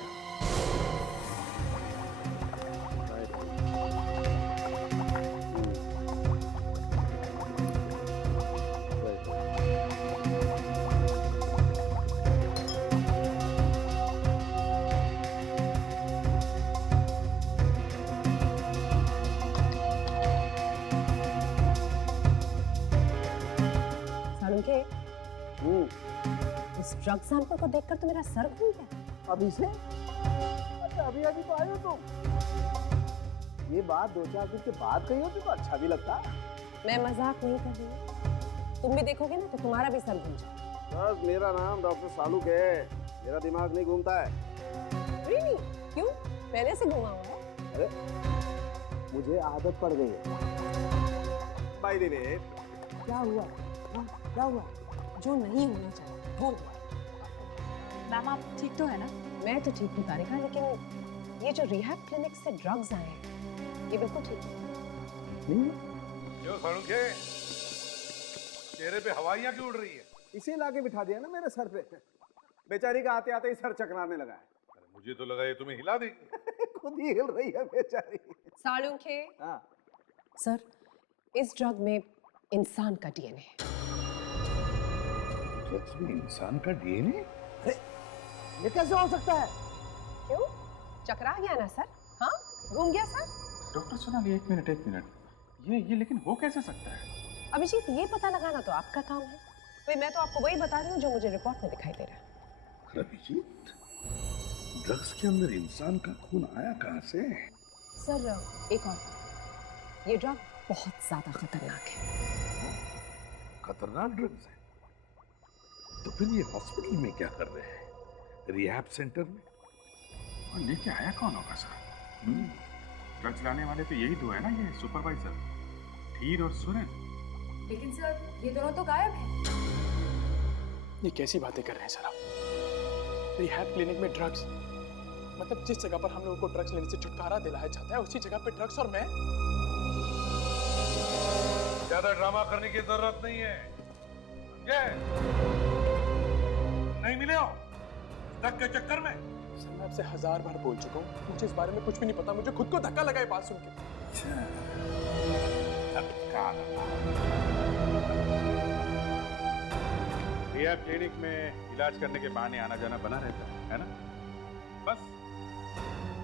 इस ड्रग सैंपल को देखकर तो मेरा सर घूम गया। अभी से? अच्छा अभी तो आए हो तुम। ये बात 2-4 दिन के बाद कही होती तो अच्छा भी लगता। मैं मजाक नहीं कर रही। तुम भी देखोगे ना तो तुम्हारा भी सर घूम जाए। बस मेरा नाम डॉक्टर सालुक है, मेरा दिमाग नहीं घूमता है। Really? क्यों? पहले से घुमा हुआ है? अरे मुझे आदत पड़ गई है। बाय द वे, क्या हुआ? क्या हुआ? जो नहीं होना चाहिए वो हुआ। मैम आप ठीक तो है ना? मैं तो ठीक हूँ तारिका, लेकिन ये जो रिहैब क्लिनिक से ड्रग्स आए हैं ये बिल्कुल ठीक नहीं। क्यों सालुके, चेहरे पे हवाइयाँ क्यों उड़ रही है? इसे लाके बिठा दिया ना मेरे सर पे। बेचारी का आते आते ही सर चकराने लगा है। मुझे तो लगा ये तुम्हें हिला देगी। खुद ही हिल रही है बेचारी। सालुके। हाँ। सर, इस ड्रग में इंसान का डीएनए है। ड्रग्स में इंसान का डीएनए? अरे ये कैसे हो सकता है? क्यों? चकरा गया ना सर? हाँ, घूम गया सर? डॉक्टर सोनाली एक मिनट, ये लेकिन हो कैसे सकता है? अभिजीत, ये पता लगाना तो आपका काम है। भाई मैं तो आपको वही बता रही हूँ जो मुझे रिपोर्ट में दिखाई दे रहा है। अभिजीत, ड्रग्स के अंदर इंसान का खून आया कहाँ से? सर एक और, ये ड्रग बहुत ज्यादा खतरनाक है। खतरनाक ड्रग्स है? तो फिर ये हॉस्पिटल में क्या कर रहे हैं? रिहैब सेंटर में? और लेके आया कौन होगा सर? ड्रग्स लाने वाले तो यही दो है ना, ये सुपरवाइजर। रणधीर और सुरेन। लेकिन सर ये दोनों तो गायब हैं। ये कैसी बातें कर रहे हैं सर आप? रिहैब क्लिनिक में ड्रग्स, मतलब जिस जगह पर हम लोगों को ड्रग्स लेने से छुटकारा दिलाया जाता है उसी जगह पे ड्रग्स, और मैं? ज्यादा ड्रामा करने की जरूरत नहीं है, समझे? नहीं मिले हो ड्रग के चक्कर में? सर मैं आपसे 1000 बार बोल चुका हूँ, मुझे इस बारे में कुछ भी नहीं पता। मुझे खुद को धक्का लगा ये बात सुन के। रिहैब क्लिनिक में इलाज करने के बहाने आना जाना बना रहता है ना? बस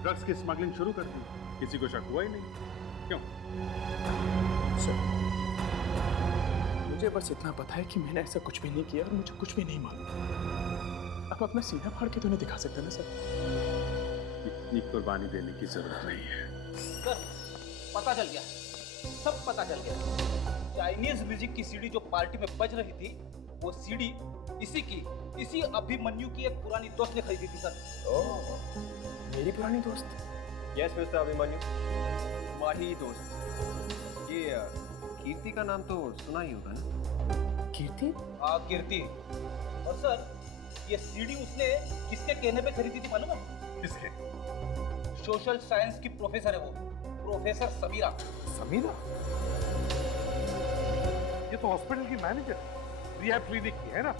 ड्रग्स की स्मगलिंग शुरू कर दी, किसी को शक हुआ ही नहीं। क्यों? सर मुझे बस इतना पता है कि मैंने ऐसा कुछ भी नहीं किया और मुझे कुछ भी नहीं मालूम। आप अपना सीना फाड़ के तो नहीं दिखा सकते ना सर? इतनी कुर्बानी देने की जरूरत नहीं है। सर पता चल गया, सब पता चल गया। चाइनीज म्यूजिक की सीडी जो पार्टी में बज रही थी, वो सीडी इसी अभिमन्यु की एक पुरानी दोस्त ने खरीदी थी सर। मेरी पुरानी दोस्त? यस मिस्टर अभिमन्यु, माही दोस्त। ये कीर्ति का नाम तो सुना ही होगा ना? कीर्ति? हाँ कीर्ति। और सर ये सीडी उसने किसके कहने पे खरीदी थी मालूम है? किसके? सोशल साइंस की प्रोफेसर है वो, प्रोफेसर समीरा। समीरा? ये तो हॉस्पिटल की मैनेजर रिहैब क्लिनिक की है ना?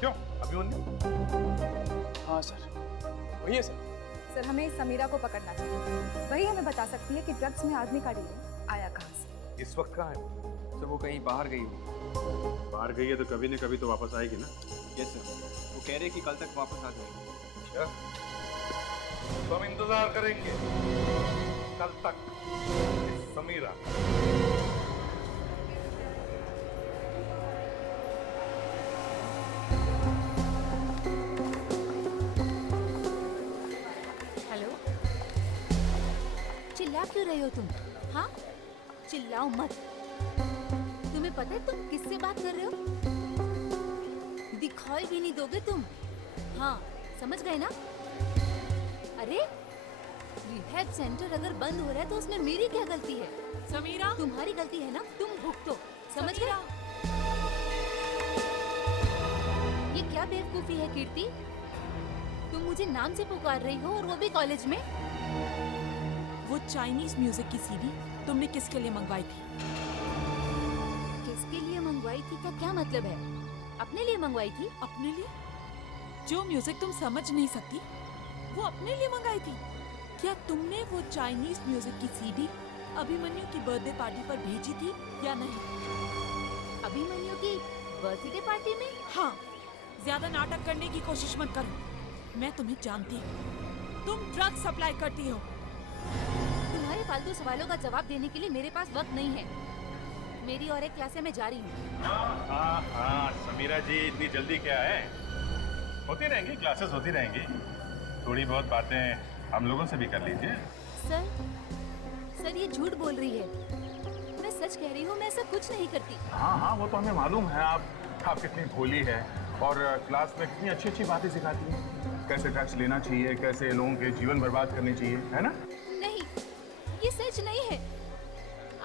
क्यों अभिमन्यु? हाँ सर वही है सर। सर हमें समीरा को पकड़ना चाहिए, वही हमें बता सकती है कि ड्रग्स में आदमी का डीलर आया कहाँ से। इस वक्त कहाँ है? सर वो कहीं बाहर गई होगी। बाहर गई है तो कभी न कभी तो वापस आएगी ना? यस सर, वो कह रहे कि कल तक वापस आ जाएगी। अच्छा तो हम इंतजार करेंगे कल तक। समीरा चिल्ला क्यों रहे हो तुम? हाँ चिल्लाओ मत। तुम्हें पता है तुम किससे बात कर रहे हो? दिखाई भी नहीं दोगे तुम। हाँ समझ गए ना? अरे रिहैब सेंटर अगर बंद हो रहा है तो उसमें मेरी क्या गलती है? समीरा तुम्हारी गलती है ना, तुम भुगतो। समझ गए? ये क्या बेवकूफी है कीर्ति? तुम मुझे नाम से पुकार रही हो और वो भी कॉलेज में। वो चाइनीज म्यूजिक की सीडी तुमने किसके लिए मंगवाई थी? किसके लिए मंगवाई थी का क्या मतलब है? अपने लिए मंगवाई थी। अपने लिए? जो म्यूजिक तुम समझ नहीं सकती वो अपने लिए मंगाई थी? क्या तुमने वो चाइनीज म्यूजिक की सीडी अभिमन्यु की बर्थडे पार्टी पर भेजी थी या नहीं? अभिमन्यु की बर्थडे पार्टी में? हाँ, ज्यादा नाटक करने की कोशिश मत करो, मैं तुम्हें जानती हूँ। तुम ड्रग सप्लाई करती हो। तुम्हारे फालतू सवालों का जवाब देने के लिए मेरे पास वक्त नहीं है। मेरी और एक क्लास है, मैं जा रही हूँ। हाँ समीरा जी इतनी जल्दी क्या है? होती रहेंगी क्लासेस, होती रहेंगी। थोड़ी बहुत बातें हम लोगों से भी कर लीजिए। सर ये झूठ बोल रही है। मैं सच कह रही हूँ, मैं ऐसा कुछ नहीं करती। हाँ वो तो हमें मालूम है। आप कितनी भोली है और क्लास में कितनी अच्छी अच्छी बातें सिखाती हैं। कैसे ड्रग्स लेना चाहिए, कैसे लोगों के जीवन बर्बाद करने चाहिए, है ना? नहीं, ये सच नहीं है।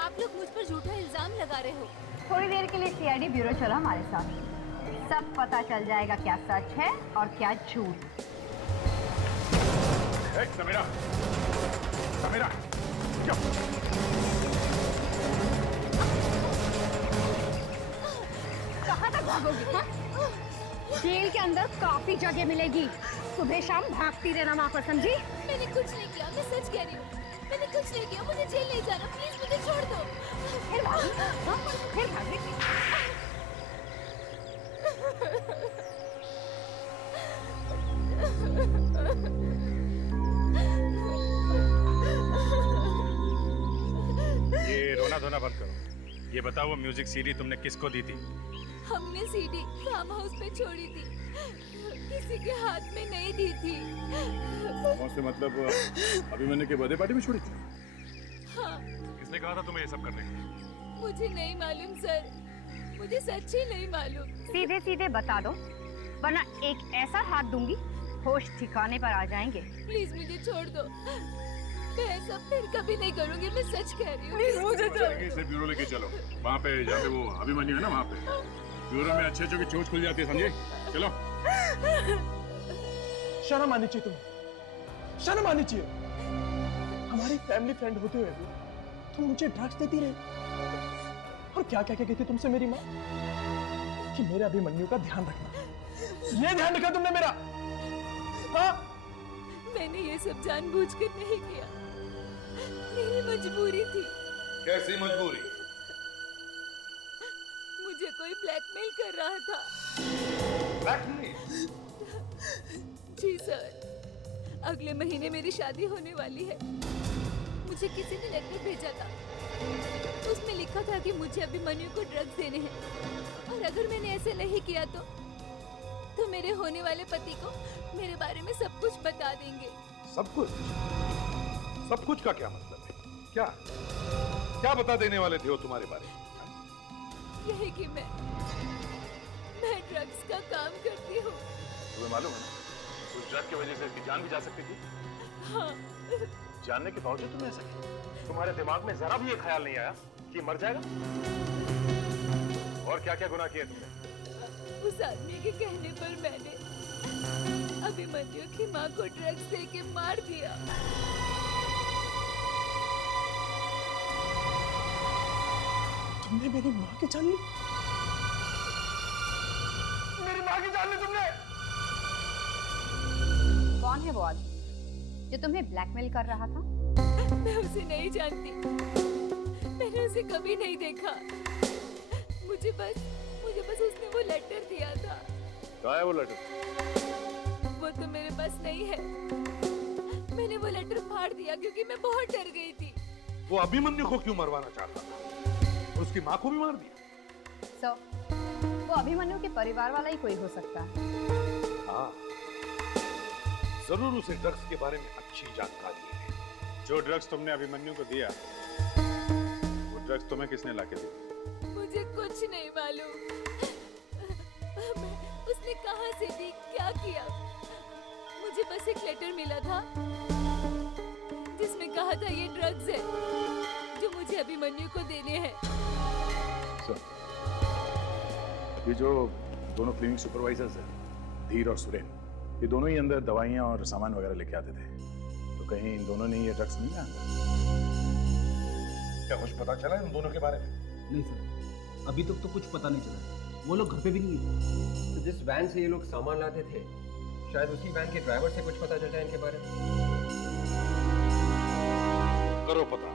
आप लोग मुझ पर झूठा इल्जाम लगा रहे हो। थोड़ी देर के लिए सीआईडी ब्यूरो चलो हमारे साथ, सब पता चल जाएगा क्या सच है और क्या झूठ। समीरा, समीरा, क्यों? कहाँ तक भागोगी? हाँ? जेल के अंदर काफी जगह मिलेगी, सुबह शाम भागती रहना वहाँ पर, समझी? मैंने कुछ नहीं किया, मैं सच कह रही हूँ। मैंने कुछ नहीं किया, मुझे जेल नहीं जाना, प्लीज मुझे छोड़ दो। फिर भागी? हाँ? फिर भागी? ये रोना धोना बंद करो। ये बताओ वो म्यूजिक सीडी तुमने किसको दी थी? हमने सीडी फार्म हाउस पे छोड़ी थी, किसी के हाथ में नहीं दी थी। से मतलब अभिमन्यु के बर्थडे पार्टी में छोड़ी थी? हाँ। किसने कहा था तुम्हें ये सब करने? मुझे नहीं मालूम सर, मुझे सच्ची नहीं मालूम। सीधे सीधे बता दो, वरना एक ऐसा हाथ दूंगी होश ठिकाने पर आ जाएंगे। प्लीज मुझे छोड़ दो, मैं ऐसा फिर कभी नहीं करूंगी, मैं सच कह रही हूँ। इसे ब्यूरो लेके चलो, वहाँ पे जहाँ पे वो अभिमन्यु है ना, वहाँ पे ब्यूरो में अच्छे की चोट खुल जाती है, समझे? चलो। शर्म आनी चाहिए तुम्हें, शर्म आनी चाहिए। हमारी फैमिली फ्रेंड होते हुए भी तुम मुझे ड्रग्स देती रही। और क्या क्या कहती तुमसे मेरी माँ कि मेरे अभिमन्यु का ध्यान रखना। ये ध्यान रखा तुमने मेरा? हाँ? मैंने ये सब जानबूझकर नहीं किया, मेरी मजबूरी थी। कैसी मजबूरी? मुझे कोई ब्लैकमेल कर रहा था। ब्लैकमेल? जी सर, अगले महीने मेरी शादी होने वाली है। मुझे किसी ने लेटर भेजा था, उसमें लिखा था कि मुझे अभिमन्यु को ड्रग्स देने हैं, और अगर मैंने ऐसे नहीं किया तो मेरे होने वाले पति को मेरे बारे में सब कुछ बता देंगे। सब कुछ? सब कुछ का क्या मतलब है? क्या क्या बता देने वाले थे वो तुम्हारे बारे में? यही कि मैं ड्रग्स का काम करती हूँ। तुम्हें मालूम है ना, उस ड्रग की वजह से इसकी जान भी जा सकती थी। हाँ। जानने के बावजूद तुमने ऐसा किया? तुम्हारे दिमाग में जरा भी ये ख्याल नहीं आया कि मर जाएगा? और क्या क्या गुनाह किए तुमने? उस आदमी के कहने पर मैंने अभिमन्यु की माँ को ड्रग्स देके मार दिया। तुमने मेरी माँ की जान ली? मेरी माँ की जान ली तुमने? कौन है वो आदमी जो तुम्हें ब्लैकमेल कर रहा था? मैं उसे नहीं जानती, मैंने उसे कभी नहीं देखा। मुझे बस उसने वो लेटर दिया था। कहाँ है वो लेटर? वो तो मेरे पास नहीं है। मैंने वो लेटर फाड़ दिया क्योंकि मैं बहुत डर गई थी। वो अभिमन्यु को क्यों मरवाना चाहता था? और उसकी माँ को भी मार दिया? वो अभिमन्यु के परिवार वाला ही कोई हो सकता है। हाँ, जरूर उसे ड्रग्स के बारे में अच्छी जानकारी है। जो ड्रग्स तुमने अभिमन्यु को दिया, वो ड्रग्स तुम्हें किसने लाके दी? मुझे कुछ नहीं मालूम। उसने कहां से दी, क्या किया? मुझे बस एक लेटर मिला था जिसमें कहा था ये ड्रग्स है जो मुझे अभिमन्यु को देने हैं। ये जो दोनों क्लिनिक सुपरवाइजर्स हैं, धीर और सुरेन, ये दोनों ही अंदर दवाइयाँ और सामान वगैरह लेके आते थे, तो कहीं इन दोनों ने ये ड्रग्स नहीं लाया? क्या कुछ पता चला इन दोनों के बारे में? नहीं सर, अभी तक तो कुछ पता नहीं चला। वो लोग घर पे भी नहीं है। तो जिस वैन से ये लोग सामान लाते थे, शायद उसी वैन के ड्राइवर से कुछ पता चल जाए इनके बारे में। करो पता।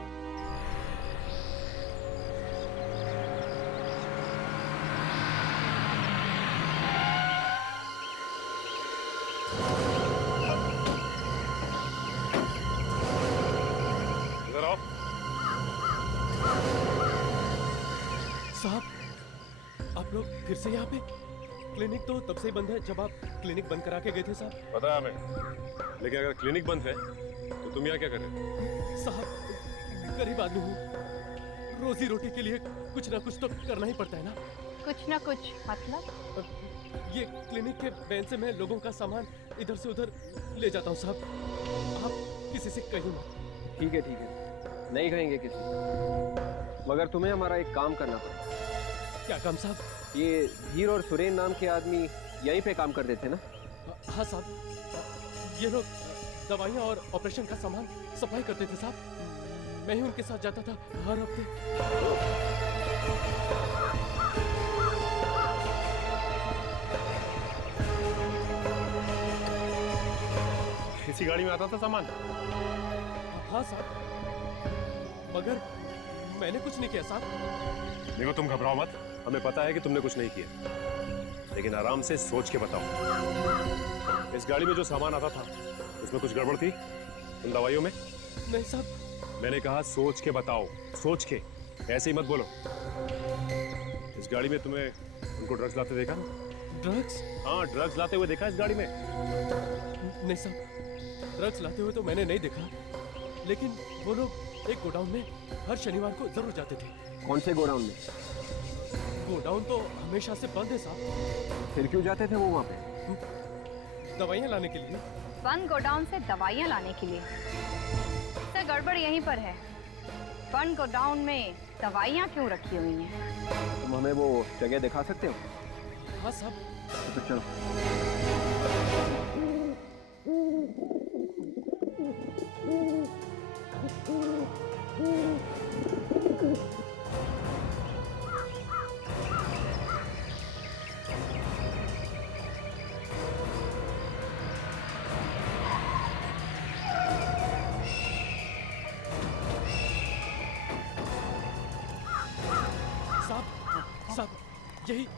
इधर आओ। साहब, आप लोग फिर से यहाँ पे? क्लिनिक तो तब से ही बंद है जब आप क्लिनिक बंद करा के गए थे साहब। पता है हमें, लेकिन अगर क्लिनिक बंद है तो तुम यहाँ क्या कर रहे हो? साहब, गरीब आदमी हूँ, रोजी रोटी के लिए कुछ ना कुछ तो करना ही पड़ता है ना। कुछ ना कुछ मतलब? ये क्लिनिक के वैन से मैं लोगों का सामान इधर से उधर ले जाता हूँ साहब। आप किसी से कहीं मत। ठीक है, नहीं कहेंगे किसी, मगर तुम्हें हमारा एक काम करना पड़ेगा। क्या काम साहब? ये धीर और सुरेन नाम के आदमी यहीं पे काम करते थे ना? हाँ साहब, ये लोग दवाइयाँ और ऑपरेशन का सामान सप्लाई करते थे साहब। मैं ही उनके साथ जाता था हर हफ्ते। इसी गाड़ी में आता था सामान? हाँ साहब, मगर मैंने कुछ नहीं किया साहब। देखो, तुम घबराओ मत, हमें पता है कि तुमने कुछ नहीं किया, लेकिन आराम से सोच के बताओ। इस गाड़ी में जो सामान आता था उसमें कुछ गड़बड़ थी उन दवाइयों में? नहीं साहब। मैंने कहा सोच के बताओ, सोच के, ऐसे ही मत बोलो। इस गाड़ी में तुम्हें उनको ड्रग्स लाते देखा? ड्रग्स? हाँ, ड्रग्स लाते हुए देखा इस गाड़ी में? नहीं साहब, ड्रग्स लाते हुए तो मैंने नहीं देखा, लेकिन वो लोग एक गोडाउन में हर शनिवार को जरूर जाते थे। कौन से गोडाउन में? गोडाउन तो हमेशा से बंद है साहब। फिर क्यों जाते थे वो वहाँ पे? दवाइयाँ लाने के लिए। बंद गोडाउन से दवाइयाँ लाने के लिए? सर, में गड़बड़ यहीं पर है। फन गोडाउन में दवाइयाँ क्यों रखी हुई हैं? तुम हमें वो जगह दिखा सकते हो? हाँ साहब। तो चलो।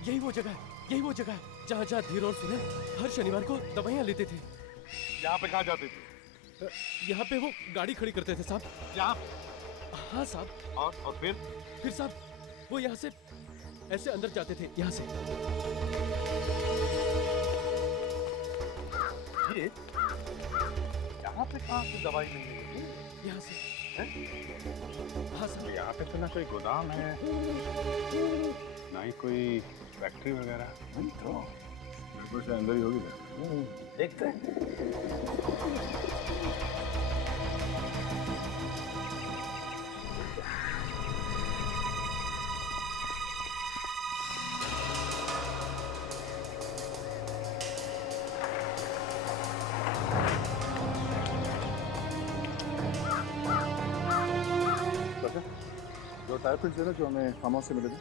यही वो जगह है, यही वो जगह है जहाँ धीर और सुनील हर शनिवार को दवाइयाँ लेते थे। यहाँ पे कहाँ जाते थे? यहाँ पे वो गाड़ी खड़ी करते थे साहब। यहाँ? हाँ साहब। और फिर साहब वो यहाँ से ऐसे अंदर जाते थे, यहाँ से। ये यहाँ पे कहाँ से दवाई मिलनी? यहाँ से। हाँ सर। यहाँ पे तो ना कोई गोदाम है, ना ही कोई फैक्ट्री वगैरह। नहीं तो बिल्कुल से अंदर ही होगी ना। देखते हैं। जो टायर प्रिंट्स है ना जो हमें फार्म हाउस से मिले थे।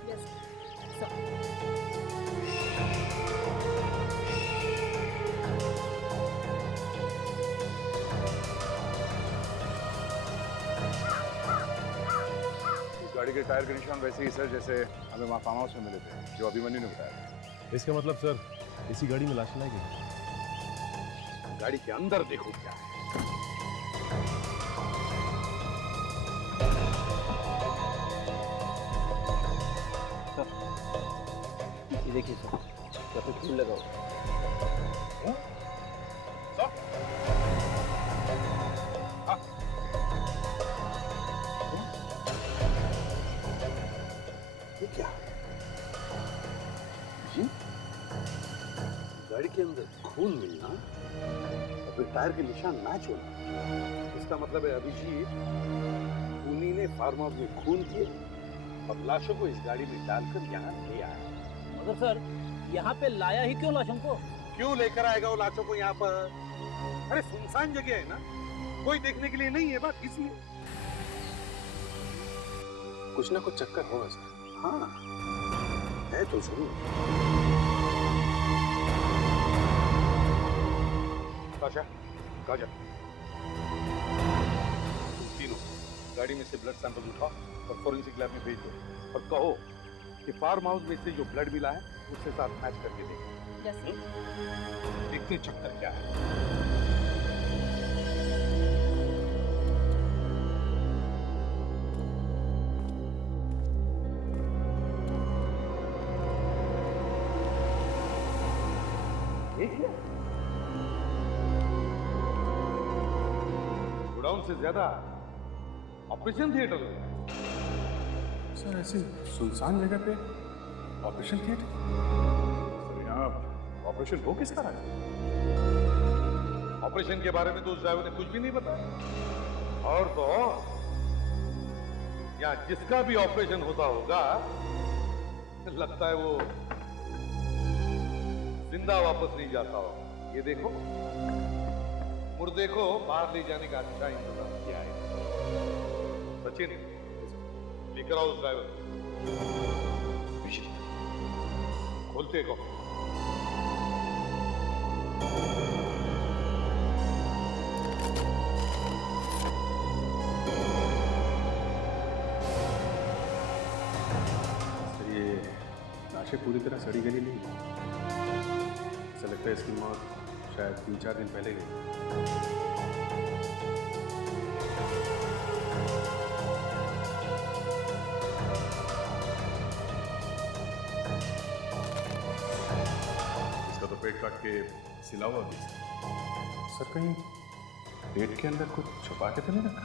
गाड़ी के टायर के निशान वैसे ही सर जैसे हमें वहाँ फार्म हाउस में मिले थे, जो अभिमन्यु ने बताया। इसका मतलब सर इसी गाड़ी में लाश लाई गई। गाड़ी के अंदर देखो क्या है। देखिए सर, या फिर फूल लगाओ। ये क्या? जी? गाड़ी के अंदर खून मिलना और फिर टायर के निशान मैच होना, इसका मतलब है अभिजीत उन्हीं ने फार्म हाउस में खून किए और लाशों को इस गाड़ी में डालकर यहाँ ले आया। मगर सर यहाँ पे लाया ही क्यों लाशों को? क्यों लेकर आएगा वो लाशों को यहाँ पर? अरे सुनसान जगह है ना, कोई देखने के लिए नहीं है, बात इसलिए। कुछ ना कुछ चक्कर होगा सर। हाँ है तो जरूर। काजा तुम तीनों गाड़ी में से ब्लड सैंपल उठाओ और फोरेंसिक लैब में भेज दो और कहो कि फार्म हाउस में से जो ब्लड मिला है उसके साथ मैच करके देखो। देखते चक्कर क्या है। गोडाउन से ज्यादा ऑपरेशन थिएटर हो गया सर। ऐसे सुनसान जगह पे ऑपरेशन थिएटर? सर यहाँ ऑपरेशन हो किसका रहा है? ऑपरेशन के बारे में तो उस ड्राइवर ने कुछ भी नहीं बताया। और तो यहाँ जिसका भी ऑपरेशन होता होगा लगता है वो जिंदा वापस नहीं जाता हो। ये देखो मुर्दे को बाहर ले जाने का अच्छा इंतजाम किया है। सचिन लेकर आओ उस ड्राइवर। खोलते को। ये लाशें पूरी तरह सड़ी गली नहीं है। ऐसा लगता है इसकी मौत शायद 3-4 दिन पहले गई। इसका तो पेट काट के सिला हुआ भी। सर कहीं पेट के अंदर कुछ छुपा के तो नहीं रखा?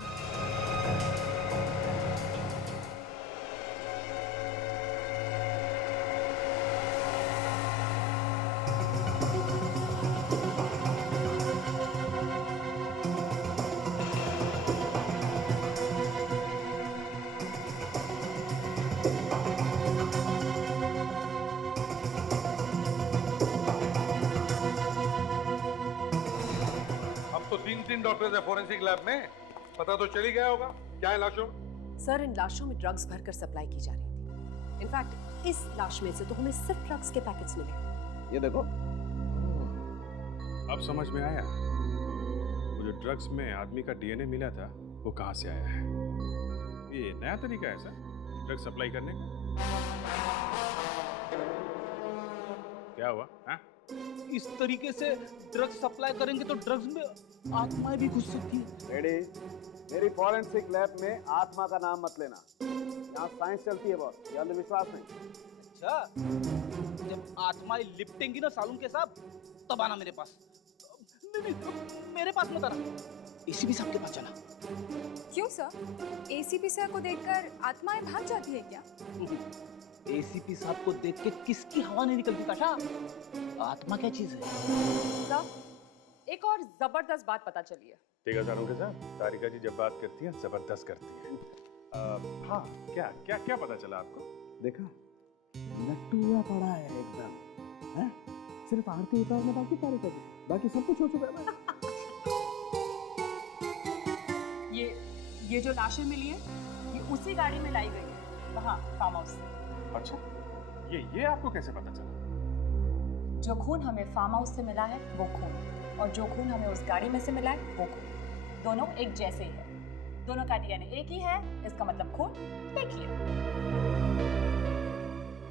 3 डॉक्टर्स है फोरेंसिक लैब में, पता तो चल ही गया होगा क्या है लाशों में। सर, इन लाशों में ड्रग्स भरकर सप्लाई की जा रही थी। इनफैक्ट इस लाश में से तो हमें सिर्फ ड्रग्स के पैकेट्स मिले। ये देखो, अब समझ में आया, वो जो ड्रग्स में आदमी का डीएनए मिला था वो कहाँ से आया है। ये नया तरीका है सर ड्रग्स सप्लाई करने का। क्या हुआ हा? इस तरीके से ड्रग्स सप्लाई करेंगे तो ड्रग्स में आत्माएं भी घुस सकती है। रेडी? मेरी फॉरेंसिक लैब में आत्मा का नाम मत लेना। यहाँ साइंस चलती है बॉस, ये अंधविश्वास नहीं। अच्छा, जब आत्माएं लिपटेंगी ना सालून के साथ, तब आना मेरे पास। नहीं, मेरे पास मत आना, एसीपी साहब के पास जाना। क्यों सर? एसीपी सर को देखकर आत्माएं भाग जाती है क्या? एसीपी साहब को देख के किसकी हवा नहीं निकलती काशा? आत्मा क्या चीज है? सर, एक और जबरदस्त बात पता चली है। ठीक है सारूंखे साहब, तारिका जी जब बात करती है जबरदस्त करती है। हाँ, क्या क्या क्या पता चला आपको? देखा, लट्टू हुआ पड़ा है एकदम, हैं? सिर्फ आरती उतारना बाकी तारिका जी, बाकी सब कुछ हो चुका है। ये जो लाशें मिली है, ये उसी गाड़ी में लाई गई है, वहाँ फार्म हाउस से। अच्छा, ये आपको कैसे पता चला? जो खून हमें फार्म हाउस से मिला है वो खून, और जो खून हमें उस गाड़ी में से मिला है वो खून, दोनों एक जैसे ही है। दोनों का डीएनए एक ही है, इसका मतलब खून एक ही है।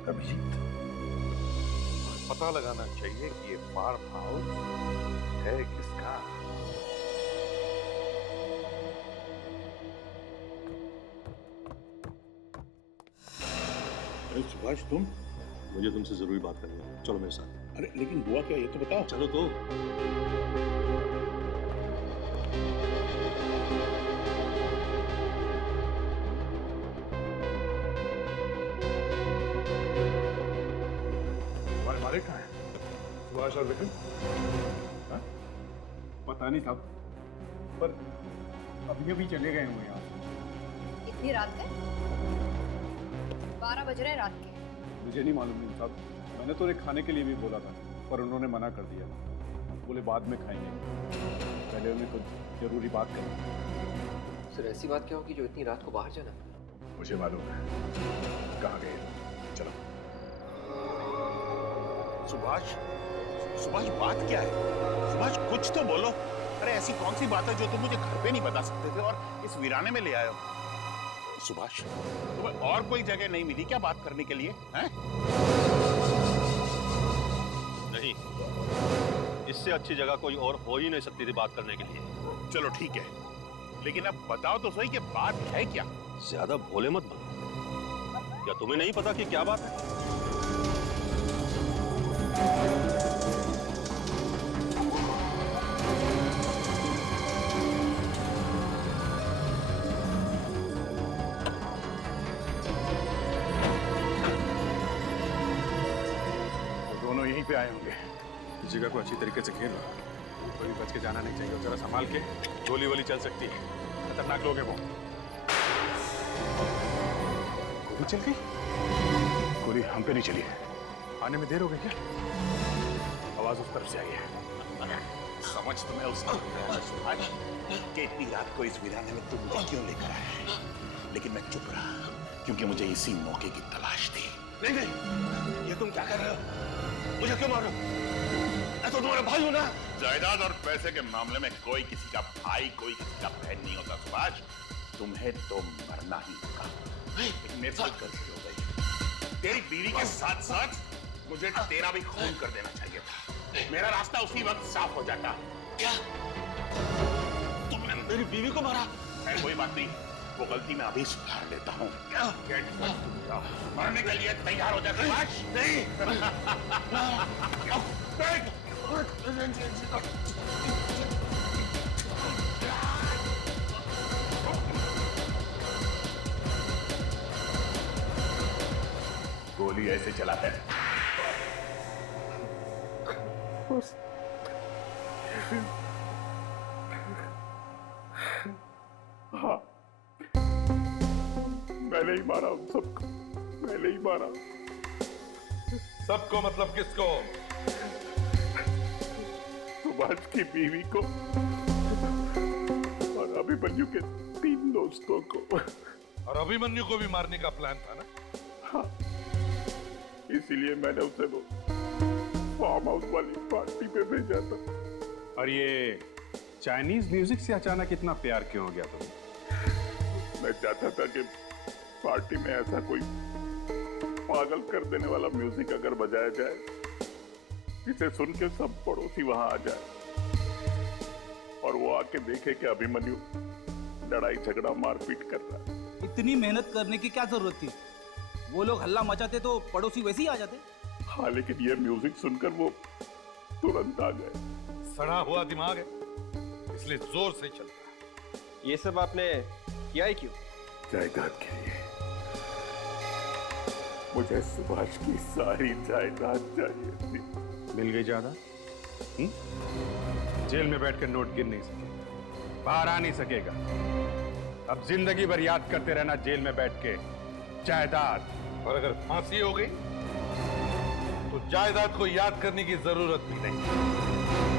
अभिजीत, पता लगाना चाहिए कि ये फार्म हाउस है किसका। अरे सुभाष, तुम? मुझे तुमसे जरूरी बात करनी है, चलो मेरे साथ। अरे लेकिन हुआ क्या ये तो बताओ। चलो तो। हमारे मालिक कहाँ हैं? सुभाष और विक्रम? हाँ? पता नहीं साहब, पर अभी अभी चले गए हुए यहाँ से। इतनी रात के? 12 बज रहे रात के। मुझे नहीं मालूम नहीं साहब, मैंने तो उन्हें खाने के लिए भी बोला था, पर उन्होंने मना कर दिया। बोले बाद में खाएंगे, पहले उन्हें कुछ जरूरी बात करनी। सर, ऐसी बात क्या होगी जो इतनी रात को बाहर जाना? मुझे मालूम है कहाँ गए। चलो। सुभाष, सुभाष बात क्या है? सुभाष कुछ तो बोलो। अरे ऐसी कौन सी बात है जो तुम मुझे घर पे नहीं बता सकते थे और इस वीराने में ले आए हो? सुभाष, तुम्हें और कोई जगह नहीं मिली क्या बात करने के लिए? हैं? नहीं, इससे अच्छी जगह कोई और हो ही नहीं सकती थी बात करने के लिए। चलो ठीक है, लेकिन अब बताओ तो सही कि बात है क्या? ज्यादा भोले मत बनो। क्या तुम्हें नहीं पता कि क्या बात है? पे आए होंगे। इस जगह को अच्छी तरीके से घेर लो, कोई बच के जाना नहीं चाहिए। जरा संभाल के, गोली वोली चल सकती है, खतरनाक लोग हैं वो। गोली चल गई? गोली हम पे नहीं चली है, आने में देर हो गई क्या? आवाज उस तरफ से आई है। समझ तुम्हें उसका सुभाष कि इतनी रात को इस वीराने में तुम मुझे क्यों लेकर आए? लेकिन मैं चुप रहा क्योंकि मुझे इसी मौके की तलाश थी। नहीं नहीं, ये तुम क्या कर रहे हो? मुझे क्यों मार रहे हो? मैं तो तुम्हारा भाई हूं ना। जायदाद और पैसे के मामले में कोई किसी का भाई, कोई किसी का बहन नहीं होता सुभाष। तुम्हें तो मरना ही होगा। मेरे साथ गलती हो गई। तेरी बीवी के साथ साथ मुझे तेरा भी खून कर देना चाहिए था। मेरा रास्ता उसी वक्त साफ हो जाता। क्या तुमने मेरी बीवी को मारा? कोई बात नहीं, वो गलती मैं अभी सुधार लेता हूँ। मरने के लिए तैयार हो जा सुभाष। नहीं गोली ऐसे चलाते हैं। हाँ, मैंने ही मारा उन सबको, मैंने ही मारा। सबको मतलब किसको? सुभाष की बीवी को। और अभिमन्यु के 3 दोस्तों को। और अभिमन्यु को भी मारने का प्लान था ना? हाँ, इसीलिए मैंने उसे वो फार्म हाउस वाली पार्टी पे भेजा था। और ये चाइनीज म्यूजिक से अचानक इतना प्यार क्यों हो गया तुम्हें? मैं चाहता था कि पार्टी में ऐसा कोई पागल कर देने वाला म्यूजिक अगर बजाया जाए, इसे सुन के सब पड़ोसी वहां आ जाए और वो आके देखे कि अभिमन्यु लड़ाई झगड़ा मारपीट कर रहा है। इतनी मेहनत करने की क्या जरूरत थी? वो लोग हल्ला मचाते तो पड़ोसी वैसे ही आ जाते। हाँ, लेकिन ये म्यूजिक सुनकर वो तुरंत आ गए। सड़ा हुआ दिमाग है, इसलिए जोर से चलता है। ये सब आपने किया ही क्यों? जायदाद के लिए। मुझे सुभाष की सारी जायदाद चाहिए थी। मिल गई जायदाद? जेल में बैठकर नोट गिन नहीं सके, बाहर आ नहीं सकेगा। अब जिंदगी भर याद करते रहना जेल में बैठ के जायदाद। और अगर फांसी हो गई तो जायदाद को याद करने की जरूरत भी नहीं।